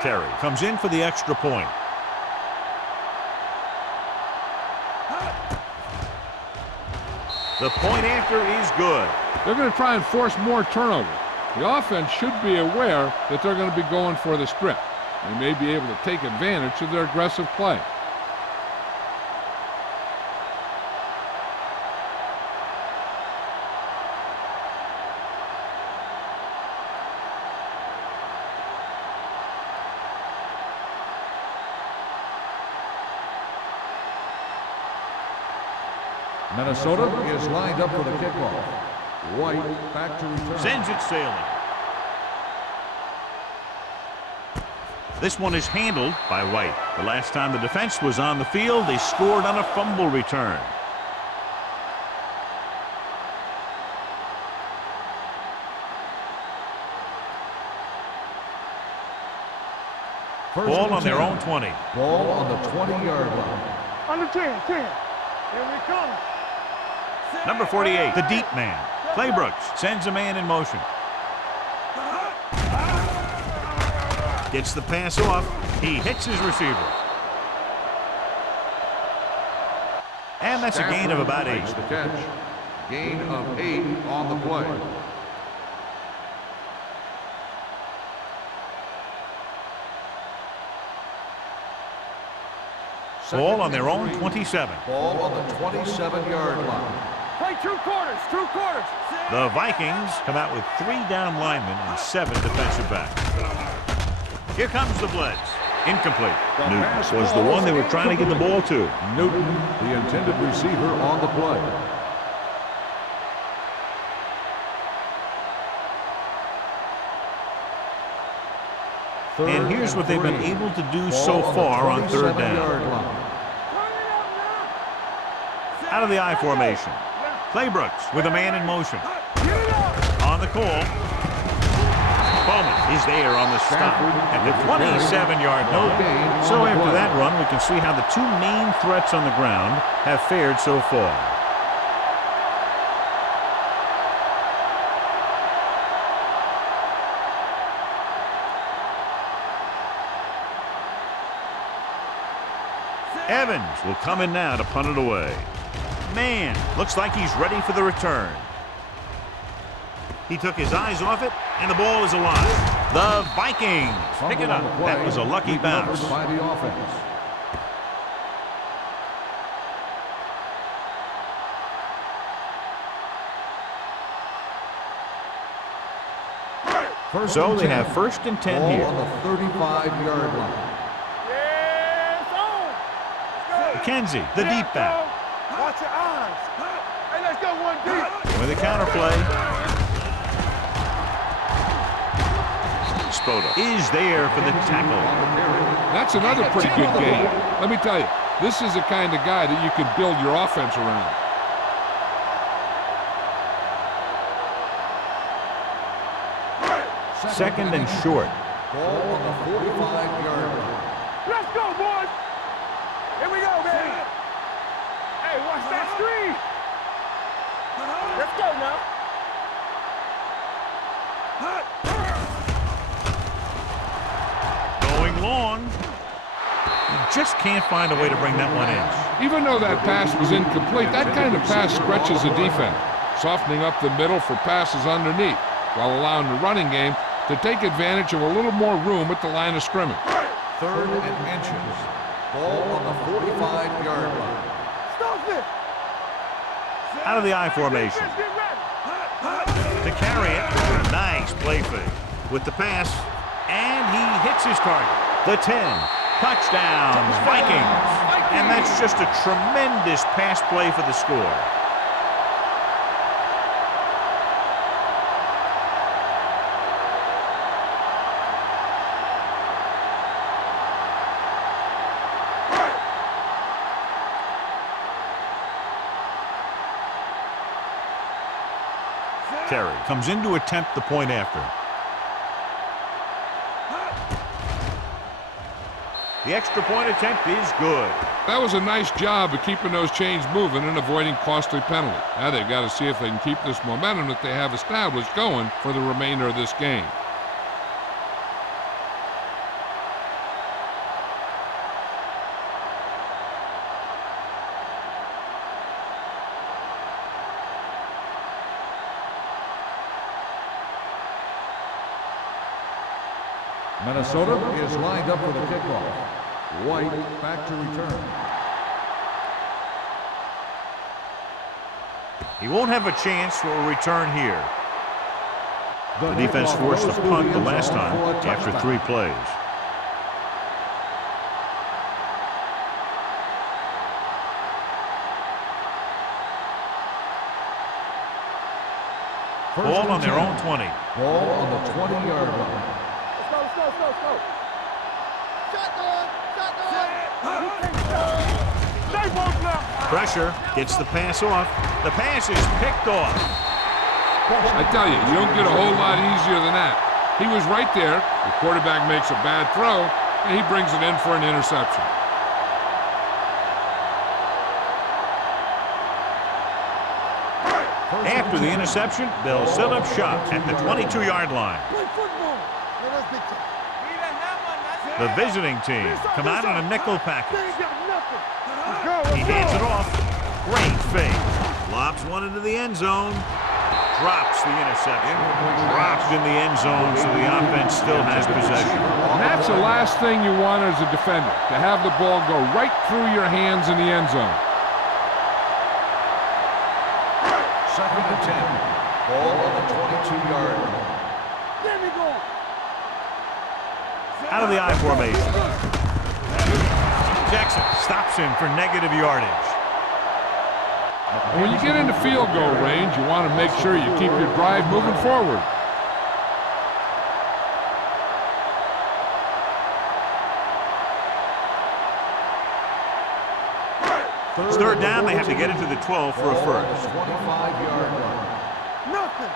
Terry comes in for the extra point. The point after is good. They're going to try and force more turnovers. The offense should be aware that they're going to be going for the strip. They may be able to take advantage of their aggressive play. Minnesota is lined up for the kickoff. White back to return. Sends it sailing. This one is handled by White. The last time the defense was on the field, they scored on a fumble return. Ball on their own 20. Ball on the 20-yard line. Under 10, 10. Here we come. Number 48, the deep man. Claybrooks sends a man in motion. Gets the pass off. He hits his receiver. And that's a gain of about 8. Makes the catch. Gain of 8 on the play. Ball on their own 27. Ball on the 27-yard line. Play 2 quarters, 2 quarters. The Vikings come out with 3 down linemen and 7 defensive backs. Here comes the blitz. Incomplete. Newton was the one they were trying to get the ball to. Newton, the intended receiver on the play. And here's what they've been able to do so far on 3rd down. Out of the I formation. Claybrooks with a man in motion. On the call. Bowman is there on the stop at the 27-yard line. So after that run, we can see how the 2 main threats on the ground have fared so far. Evans will come in now to punt it away. Man, looks like he's ready for the return. He took his eyes off it, and the ball is alive. The Vikings pick it up. That was a lucky bounce. By the offense. So they have 1st and 10 Ball here. on the 35-yard line. McKenzie, the deep back. Watch your eyes. Hey, let's go 1 deep. With a counterplay. Spoda is there for the tackle. That's another pretty good game. Let me tell you, this is the kind of guy that you can build your offense around. Second and short. Ball on the 45-yard line. Let's go, boys. Here we go, baby. Hey, watch that screen. Let's go now. Going long. You just can't find a way to bring that one in. Even though that pass was incomplete, that kind of pass stretches the defense, softening up the middle for passes underneath, while allowing the running game to take advantage of a little more room at the line of scrimmage. 3rd and inches. Ball on the 45-yard line. Stop it. Out of the I formation. Get ready. To carry it. Nice play fake. With the pass. And he hits his target. The 10. Touchdown, Vikings. And that's just a tremendous pass play for the score. Terry comes in to attempt the point after. The extra point attempt is good. That was a nice job of keeping those chains moving and avoiding costly penalties. Now they've got to see if they can keep this momentum that they have established going for the remainder of this game. Minnesota is lined up for the kickoff. White back to return. He won't have a chance for a return here. The defense forced a punt the last time after 3 plays. Ball on their own 20. Ball on the 20-yard line. Let's go. Stay both left. Pressure gets the pass off. The pass is picked off. I tell you, you don't get a whole lot easier than that. He was right there. The quarterback makes a bad throw, and he brings it in for an interception. After the interception, they'll set up shop at the 22-yard line. Play football. The visiting team come out in a nickel They package. ain't got nothing. Let's go, He let's hands go. it off. Great fake. Lobs one into the end zone. Drops the interception. Dropped in the end zone, so the offense still has possession. And that's the last thing you want as a defender, to have the ball go right through your hands in the end zone. 2nd and 10. Ball on the 22-yard line. Let me go. Out of the I formation. Jackson stops him for negative yardage. And when you get into field goal range, you want to make sure you keep your drive moving forward. It's third down. They have to get it to the 12 for a first. 25-yard line. Nothing.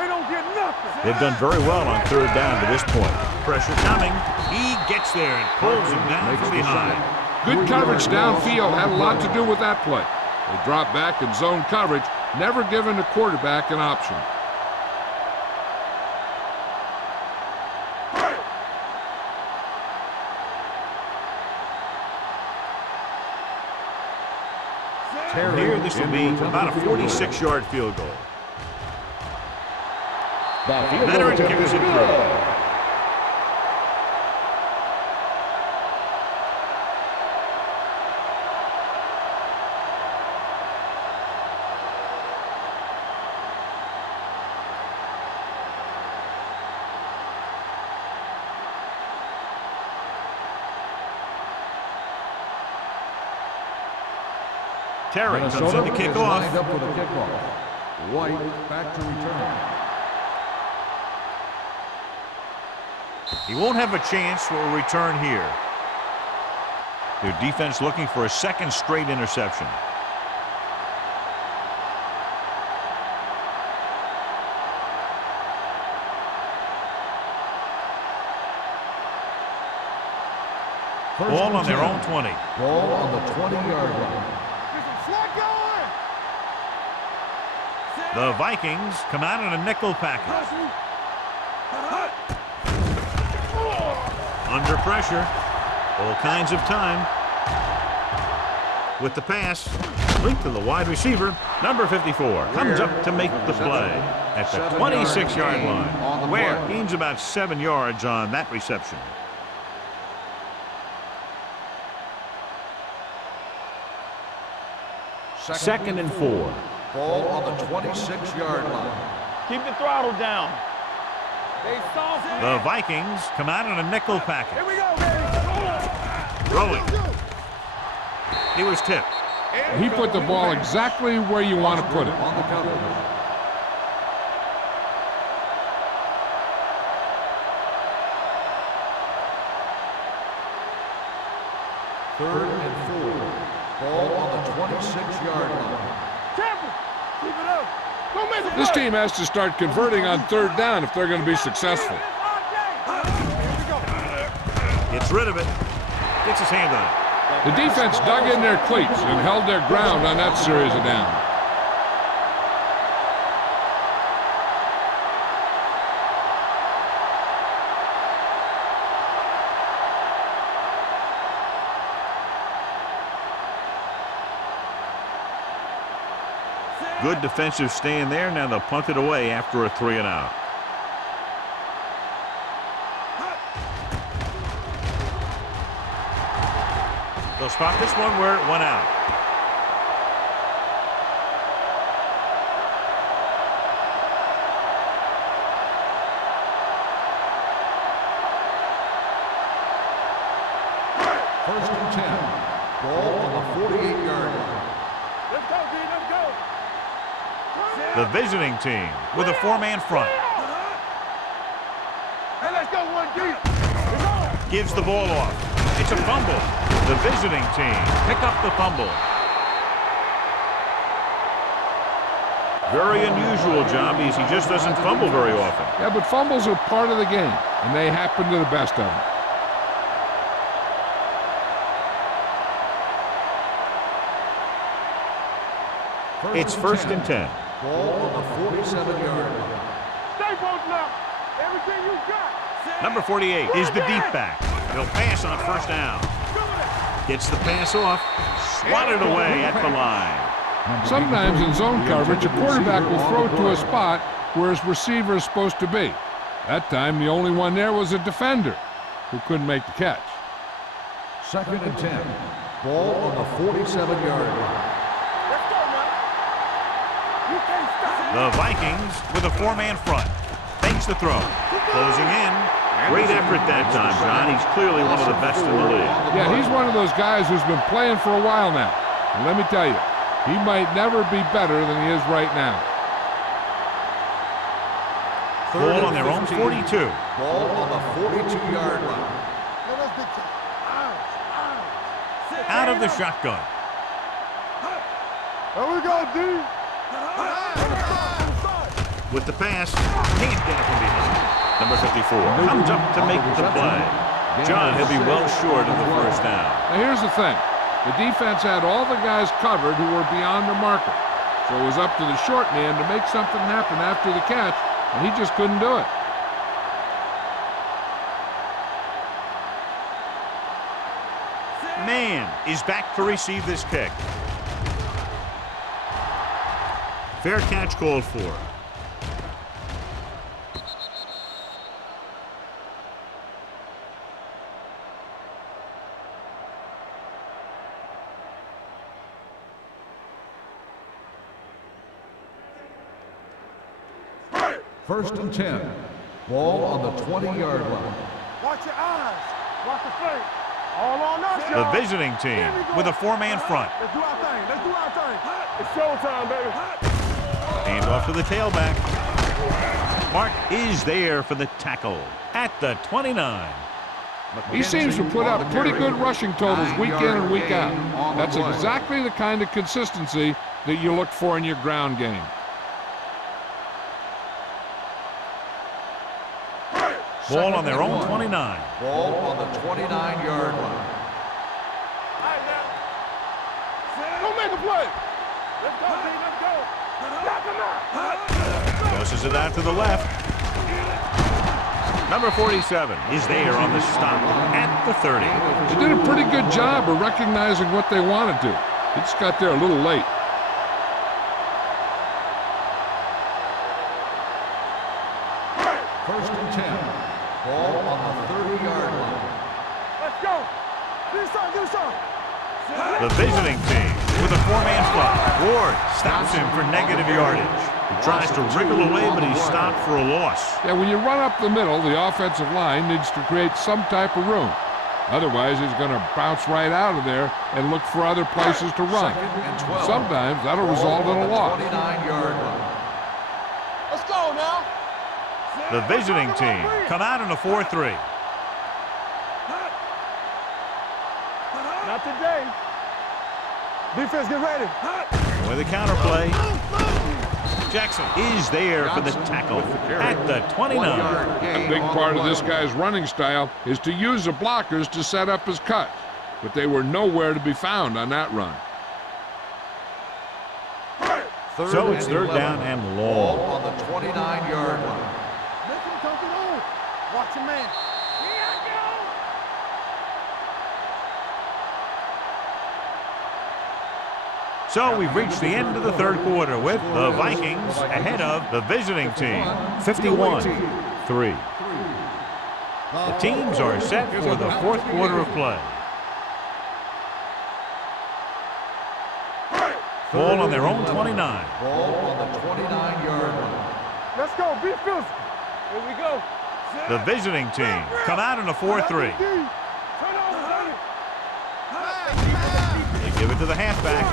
They don't get nothing. They've done very well on third down to this point. Pressure coming. He gets there and pulls him down from behind. Good coverage downfield had a lot to do with that play. They drop back in zone coverage, never giving the quarterback an option. Here, this will be about a 46-yard field goal. Veteran gives it through. Terry comes in to kick is off. lined up for the kickoff. White back to return. He won't have a chance for a return here. Their defense looking for a second straight interception. Ball on their own 20. Ball on the 20-yard line. The Vikings come out in a nickel package. Under pressure. All kinds of time. With the pass, linked to the wide receiver, number 54, comes up to make the play at the 26-yard line, where gains about 7 yards on that reception. Second and 4. Ball on the 26-yard line. Keep the throttle down. They soft. The Vikings come out in a nickel package. Here we go, baby. Throwing. He was tipped. He put the ball exactly where you want to put it. On the cover. Third and 4. Ball on the 26-yard line. Careful. Keep it up. Don't miss it. This team has to start converting on third down if they're going to be successful. Here we go. Gets rid of it. Gets his hand on it. The defense dug in their cleats and held their ground on that series of downs. Good defensive stand there. Now they'll punt it away after a 3 and out. They'll spot this one where it went out. First and 10. Ball on the 48-yard line. Let's go, D. Let's go. The visiting team with a 4-man front. Hey, let's go, 1D. Let's go. Gives the ball off. It's a fumble. The visiting team pick up the fumble. Very unusual, Jobbies. He just doesn't fumble very often. Yeah, but fumbles are part of the game, and they happen to the best of them. It's 1st and 10. Ball on the 47-yard line. Stay both now. Everything you got. Number 48 is the deep back. He'll pass on 1st down. Gets the pass off. Swatted away at the line. Sometimes in zone coverage, a quarterback will throw to a spot where his receiver is supposed to be. That time, the only one there was a defender who couldn't make the catch. 2nd and 10. Ball on the 47-yard line. Let's go now. You can't stop. The Vikings with a 4-man front. Fakes the throw. Closing in. Great effort that time, John. He's clearly one of the best in the league. Yeah, he's one of those guys who's been playing for a while now. And let me tell you, he might never be better than he is right now. Ball on their own 42. Ball on the 42-yard line. Out of the shotgun. There we go, D. With the pass, can't get it from behind. Number 54 comes up to make the play. John, he'll be well short of the 1st down. Now here's the thing. The defense had all the guys covered who were beyond the marker. So it was up to the short man to make something happen after the catch, and he just couldn't do it. Man is back to receive this kick. Fair catch called for. First and 10. Ball on the 20-yard line. Watch your eyes. Watch the flank. All on us, The y'all. visiting team with a 4-man front. Let's do our thing. Let's do our thing. It's showtime, baby. Hand off to the tailback. Mark is there for the tackle at the 29. He seems to put up pretty good rushing totals week in and week out. That's exactly the kind of consistency that you look for in your ground game. Ball on their own 29. Ball on the 29-yard line. Don't make a play. Let's go, team. Let's go. Knock him out. Tosses it out to the left. Number 47 is there on the stop at the 30. They did a pretty good job of recognizing what they wanted to. They just got there a little late. First and 10. Ball on the 30-yard line. Let's go. Give us some. Give us some. The visiting team with a 4-man front. Ward stops him for negative yardage. He tries to wriggle away, but he's stopped for a loss. Yeah, when you run up the middle, the offensive line needs to create some type of room. Otherwise, he's going to bounce right out of there and look for other places to run. Sometimes that'll result in a loss. 29-yard line. Let's go now. The visiting team come out in a 4-3. Not today. Defense, get ready. With a counterplay. Jackson is there for the tackle at the 29. A big part of this guy's running style is to use the blockers to set up his cut, but they were nowhere to be found on that run. So it's 3rd down and Ball long. on the 29-yard line. Make him come to the hole. Watch your man. So we've reached the end of the 3rd quarter with the Vikings ahead of the visiting team, 51-3. The teams are set for the 4th quarter of play. Ball on their own 29. Ball on the 29-yard line. Let's go. Be physical. Here we go. The visiting team come out in a 4-3. Turn over, buddy. They give it to the halfback.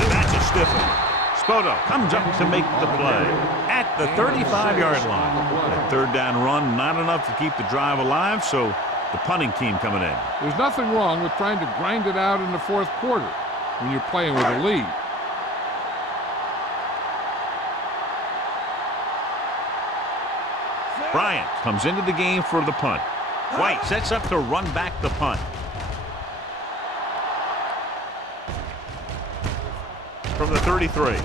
And that's a stiff one. Spoto comes up to make the play at the 35-yard line. That 3rd down run, not enough to keep the drive alive, so The punting team coming in. There's nothing wrong with trying to grind it out in the fourth quarter when you're playing with a lead. Bryant comes into the game for the punt. White sets up to run back the punt. From the 33.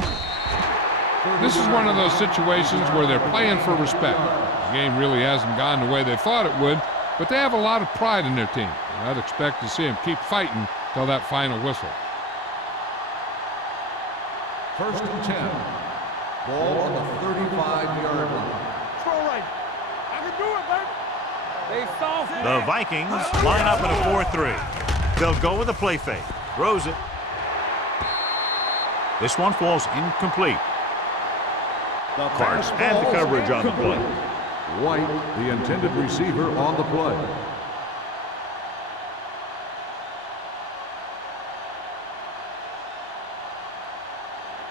This is one of those situations where they're playing for respect. The game really hasn't gone the way they thought it would, but they have a lot of pride in their team. And I'd expect to see them keep fighting till that final whistle. 1st and 10. Ball on the 35-yard line. Throw right. I can do it, baby. They soft. The Vikings line up in a 4-3. They'll go with a play fake. Throws it. This one falls incomplete. Cards and the coverage on the play. White, the intended receiver, on the play.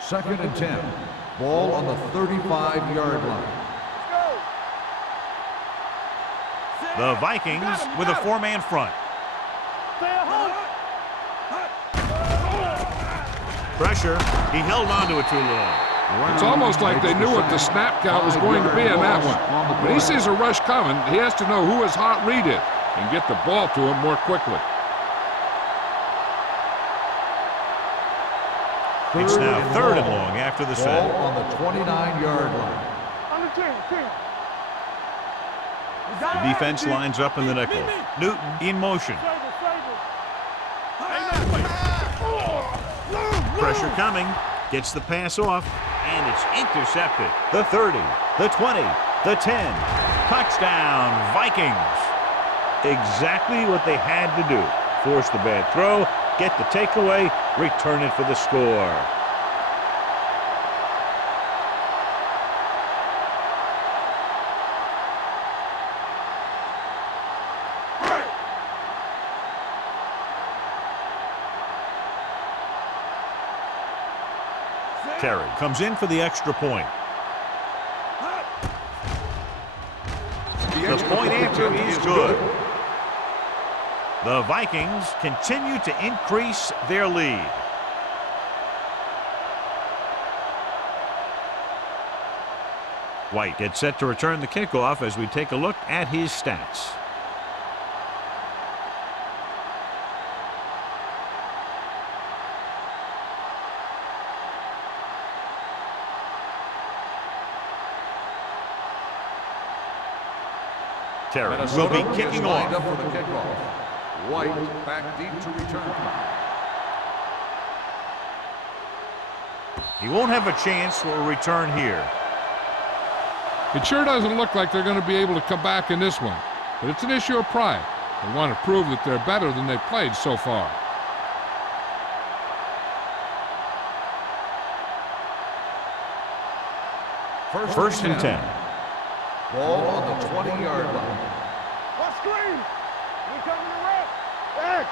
Second and 10. Ball on the 35-yard line. The Vikings with a four-man front. Pressure. He held on to it too long. It's almost like they knew what the snap count was going to be in that one. When he sees a rush coming, he has to know who his hot read is and get the ball to him more quickly. It's now 3rd and long after the set. Ball on the 29-yard line. On the 10. The defense lines up in the nickel. Newton in motion. Pressure coming. Gets the pass off. And it's intercepted. The 30, the 20, the 10. Touchdown, Vikings. Exactly what they had to do. Force the bad throw, get the takeaway, return it for the score. Terry comes in for the extra point. The point after is good. The Vikings continue to increase their lead. White gets set to return the kickoff as we take a look at his stats. Terry will be kicking off. Up for the kickoff. White back deep to return. He won't have a chance for a return here. It sure doesn't look like they're going to be able to come back in this one, but it's an issue of pride. They want to prove that they're better than they've played so far. First and 10. Ball on the 20-yard line. What screen? We coming to rep. X.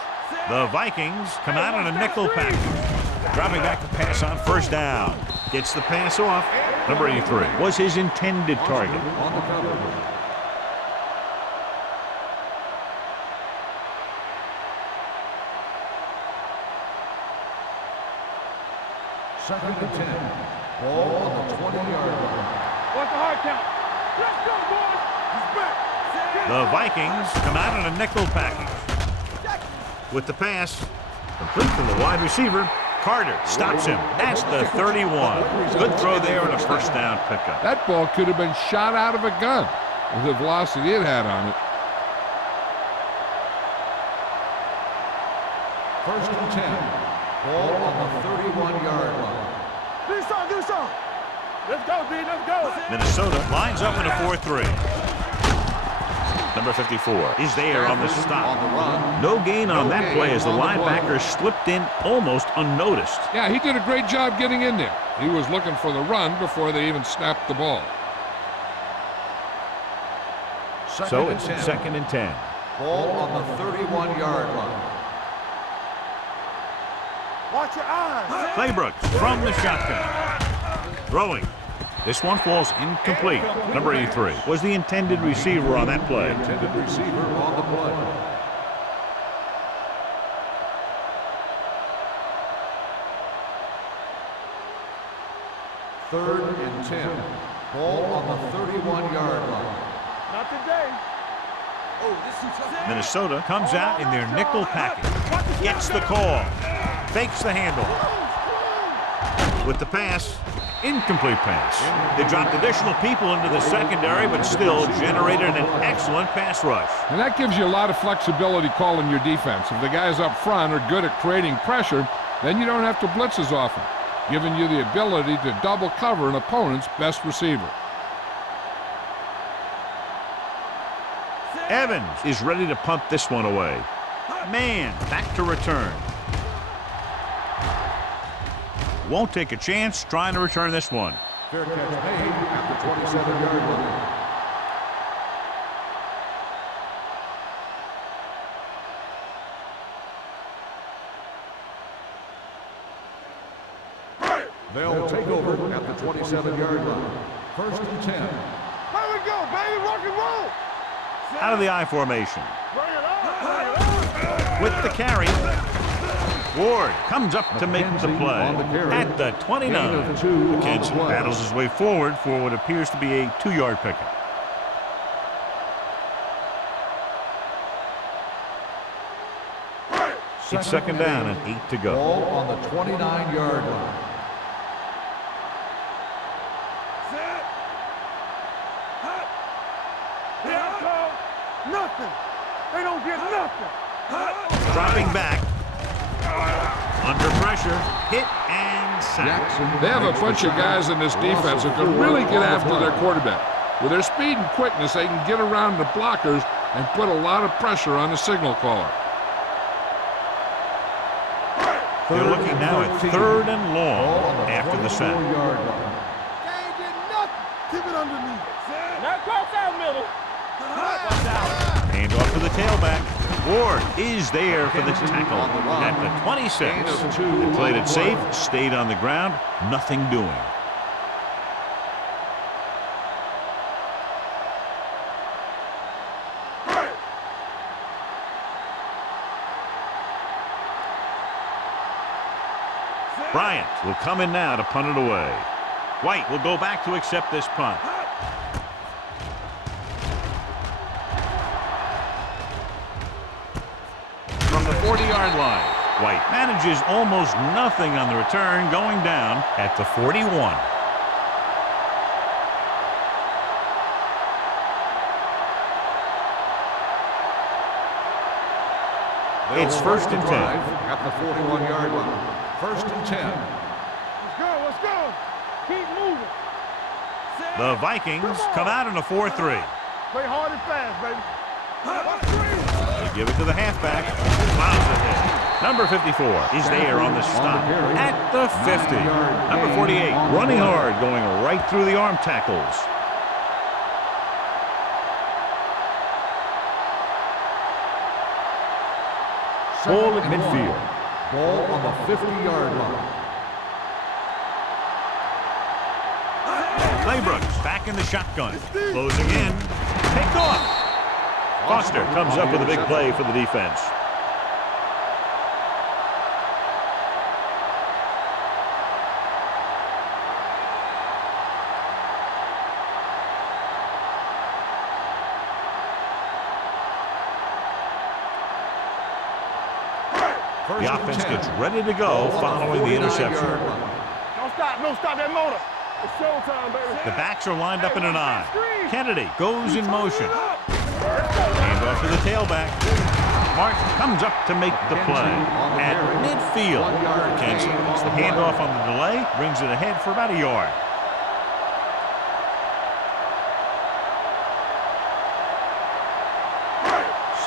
The Vikings come out in a nickel package. Dropping back the pass on 1st down. Gets the pass off. Number 83 was his intended target. On the cover. Second and 10. Ball on the 20-yard line. What's the hard count? Let's go, boys. He's back. The Vikings come out in a nickel package. With the pass, complete to the wide receiver. Carter stops him. That's the 31. Good throw there and a 1st down pickup. That ball could have been shot out of a gun with the velocity it had on it. 1st and 10. Ball on the 31-yard line. Do some. Let's go, D. Let's go. Minnesota lines up in a 4-3. Number 54 is there on the stop. On the run. No gain on that play as the linebacker slipped in almost unnoticed. Yeah, he did a great job getting in there. He was looking for the run before they even snapped the ball. So it's 2nd and 10. Ball on the 31-yard line. Watch your eyes. Claybrook from the shotgun. Throwing. This one falls incomplete. Number 83 was the intended receiver on that play. Intended receiver on the play. Third and 10. Ball on the 31-yard line. Not today. Minnesota comes out in their nickel package. Gets the call. Fakes the handoff. With the pass, incomplete pass. They dropped additional people into the secondary, but still generated an excellent pass rush. And that gives you a lot of flexibility calling your defense. If the guys up front are good at creating pressure, then you don't have to blitz as often, giving you the ability to double cover an opponent's best receiver. Evans is ready to punt this one away. Man, back to return. Won't take a chance trying to return this one. Fair catch made at the 27-yard line. They'll take over at the 27-yard line. First and 10. Here we go, baby. Rock and roll. Out of the I formation. Bring it on. With the carry. Ward comes up to make the play at the 29. McKenzie battles his way forward for what appears to be a 2-yard pickup. It's second down and 8 to go. Ball on the 29-yard line. Set. Hut. Nothing. They don't get nothing. Dropping back. Under pressure. Hit and sack. They have a bunch of guys in this defense who can really get after their quarterback. With their speed and quickness, they can get around the blockers and put a lot of pressure on the signal caller. They're looking now at 3rd and long after the sack. They ain't getting nothing. Keep it underneath. Now cross out middle. Hand off to the tailback. Ward is there for the tackle at the 26. They played it safe, stayed on the ground, nothing doing. Bryant will come in now to punt it away. White will go back to accept this punt. From the 40-yard line, White manages almost nothing on the return, going down at the 41. It's first and 10. At the 41-yard line. First and 10. Let's go. Let's go. Keep moving. The Vikings come out in a 4-3. Play hard and fast, baby. They give it to the halfback. Bounce ahead. Number 54 is there on the stop at the 50. Number 48 running hard, going right through the arm tackles. Ball at midfield. Ball on the 50-yard line. Claybrooks back in the shotgun. Closing in. Picked off. Foster comes up with a big play for the defense. The offense gets ready to go following the interception. Don't stop that motor. It's showtime, baby. The backs are lined up in an I. Kennedy goes in motion. Hand off to the tailback. Martin comes up to make the play at midfield. McKenzie gets the handoff on the delay, brings it ahead for about a yard.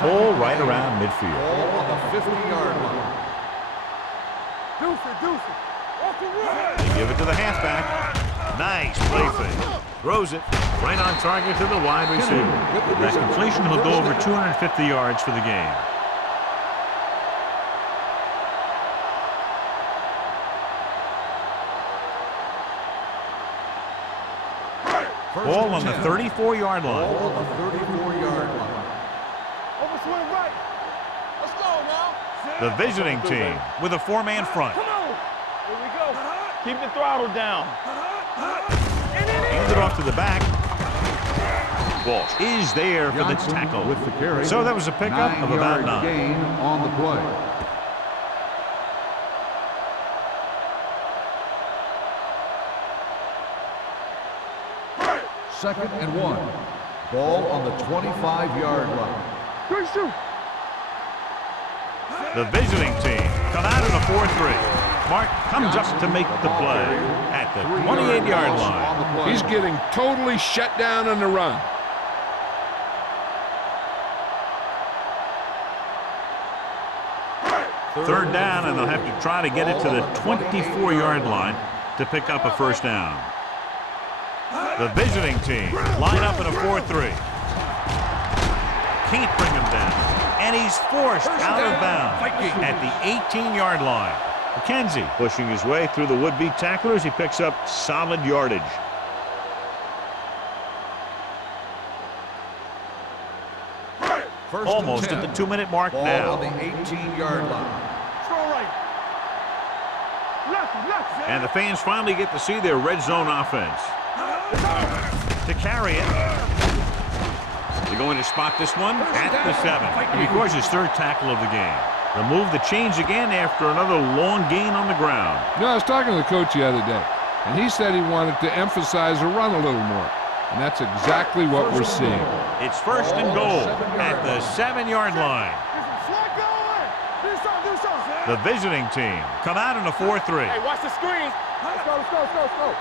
Ball right around midfield. Ball on the 50-yard line. Deuce it. Off the run. They give it to the halfback. Nice play fake. Throws it right on target to the wide receiver. With that completion, he'll go over 250 yards for the game. Ball on the 34-yard line. Ball on the 34-yard line. Overswing right. Let's go now. The visiting team with a four-man front. Come on. Here we go. Keep the throttle down. Hand it off to the back. Walsh is there for the tackle. With the carry. So that was a pickup of about 9. Gain on the play. Second and 1. Ball on the 25-yard line. Good shoot. The visiting team come out in a 4-3. Mark comes up to make the play at the 28-yard line. He's getting totally shut down on the run. Third down, and they'll have to try to get it to the 24-yard line to pick up a first down. The visiting team line up in a 4-3. Can't bring him down. And he's forced out of bounds at the 18-yard line. McKenzie pushing his way through the would-be tacklers. He picks up solid yardage. Almost at the 2-minute mark now. On the 18-yard line. Throw right. Left. And the fans finally get to see their red zone offense. To carry it. They're going to spot this one at the 7. And because his third tackle of the game. The move to change again after another long gain on the ground. You know, I was talking to the coach the other day, and he said he wanted to emphasize the run a little more. And that's exactly what we're seeing. It's first and goal at the 7-yard line. The visiting team come out in a 4-3. Hey, watch the screen. Let's go. Let's go.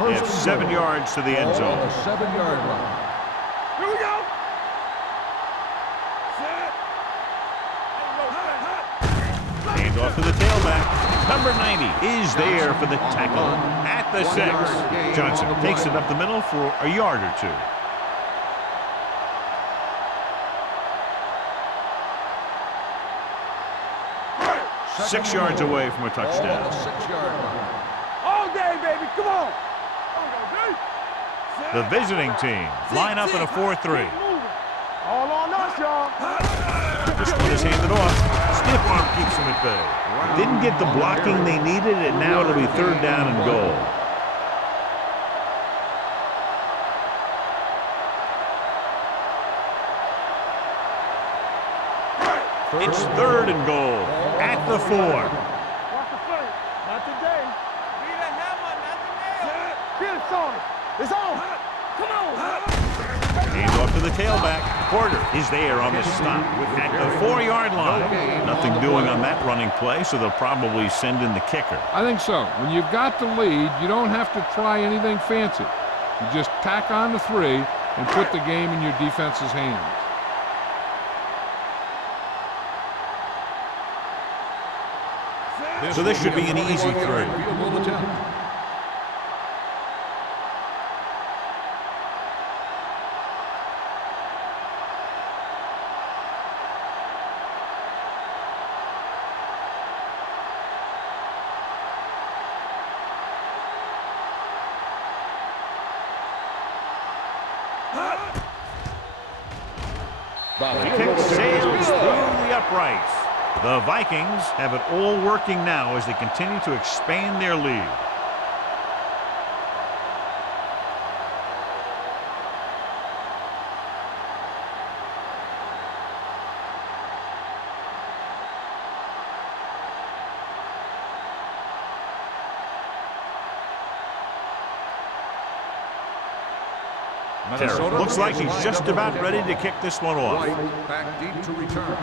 They have 7 yards to the end zone. On the 7-yard line. Here we go. Hand off to the tailback. Number 90 is there for the tackle at the 6. Johnson takes it up the middle for a yard or 2. Six yards away from a touchdown. On the 6-yard line. All day, baby. Come on. The visiting team line up in a 4-3. All on us, y'all. This one is handed off. Stiff arm keeps him at bay. Didn't get the blocking they needed, and now it'll be third down and goal. It's third and goal at the 4. Watch the play. Not today. Be the hammer, not the nail. Get it, son. It's on. Come on. Hands off to the tailback. Porter is there on the stop at the 4-yard line. Nothing doing on that running play, so they'll probably send in the kicker. I think so. When you've got the lead, you don't have to try anything fancy. You just tack on the 3 and put the game in your defense's hands. So this should be an easy 3. Field goal attempt. The kick sails through the uprights. The Vikings have it all working now as they continue to expand their lead. Terry looks like he's just about ready to kick this one off. White back deep to return.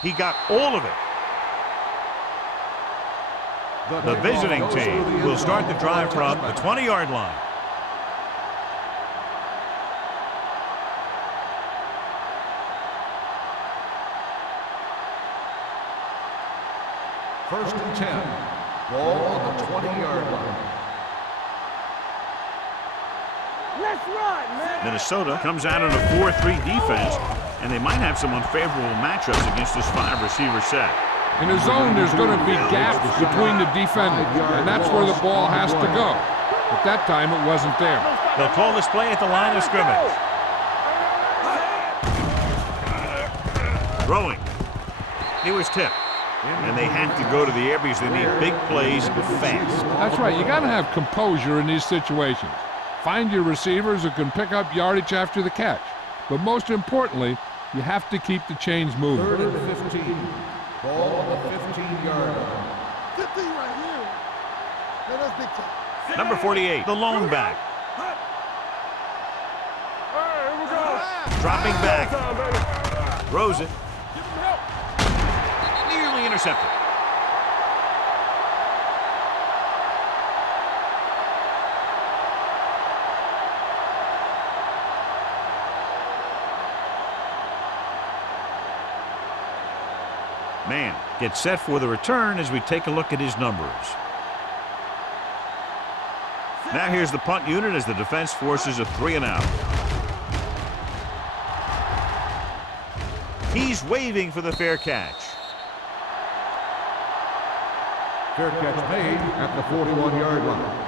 He got all of it. The visiting team will start the drive from the 20-yard line. First and 10. Ball on the 20-yard line. Let's run, man. Minnesota comes out in a 4-3 defense, and they might have some unfavorable matchups against this 5-receiver set. In a zone, there's going to be gaps between the defenders, and that's where the ball has to go. At that time, it wasn't there. They'll call this play at the line of scrimmage. Throwing. He was tipped. And they have to go to the air because they need big plays fast. That's right. You got to have composure in these situations. Find your receivers who can pick up yardage after the catch. But most importantly, you have to keep the chains moving. 3rd and 15. Ball on the 15-yard line. 15 right here. Man, that's big time. Number 48, the lone back. All right, here we go. Dropping back. Time, baby. Throws it. Give him help. Nearly intercepted. Man gets set for the return as we take a look at his numbers. Now here's the punt unit as the defense forces a 3-and-out. He's waving for the fair catch. Fair catch made at the 41-yard line.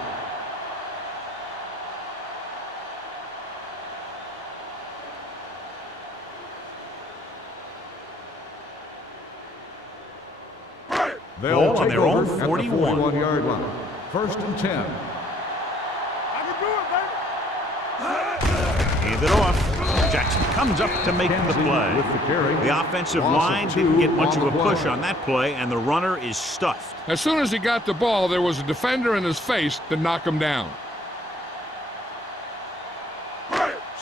Ball on their own 41. 41-yard line. 1st and 10. I can do it, baby. Hand it off. Jackson comes up to make the play. With the carry. The offensive line didn't get much of a push on that play, and the runner is stuffed. As soon as he got the ball, there was a defender in his face to knock him down.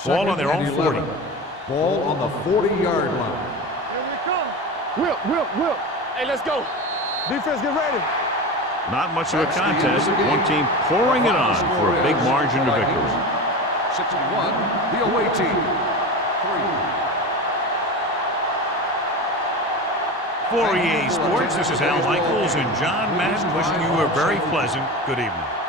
Ball on their own 40. Ball on the 40-yard line. Here we come. Will. Hey, let's go. Defense, get ready. Not much of a contest. One team pouring it on for a big margin of victory. 61, the away team. 3. For EA Sports, this is Al Michaels and John Madden wishing you a very pleasant good evening.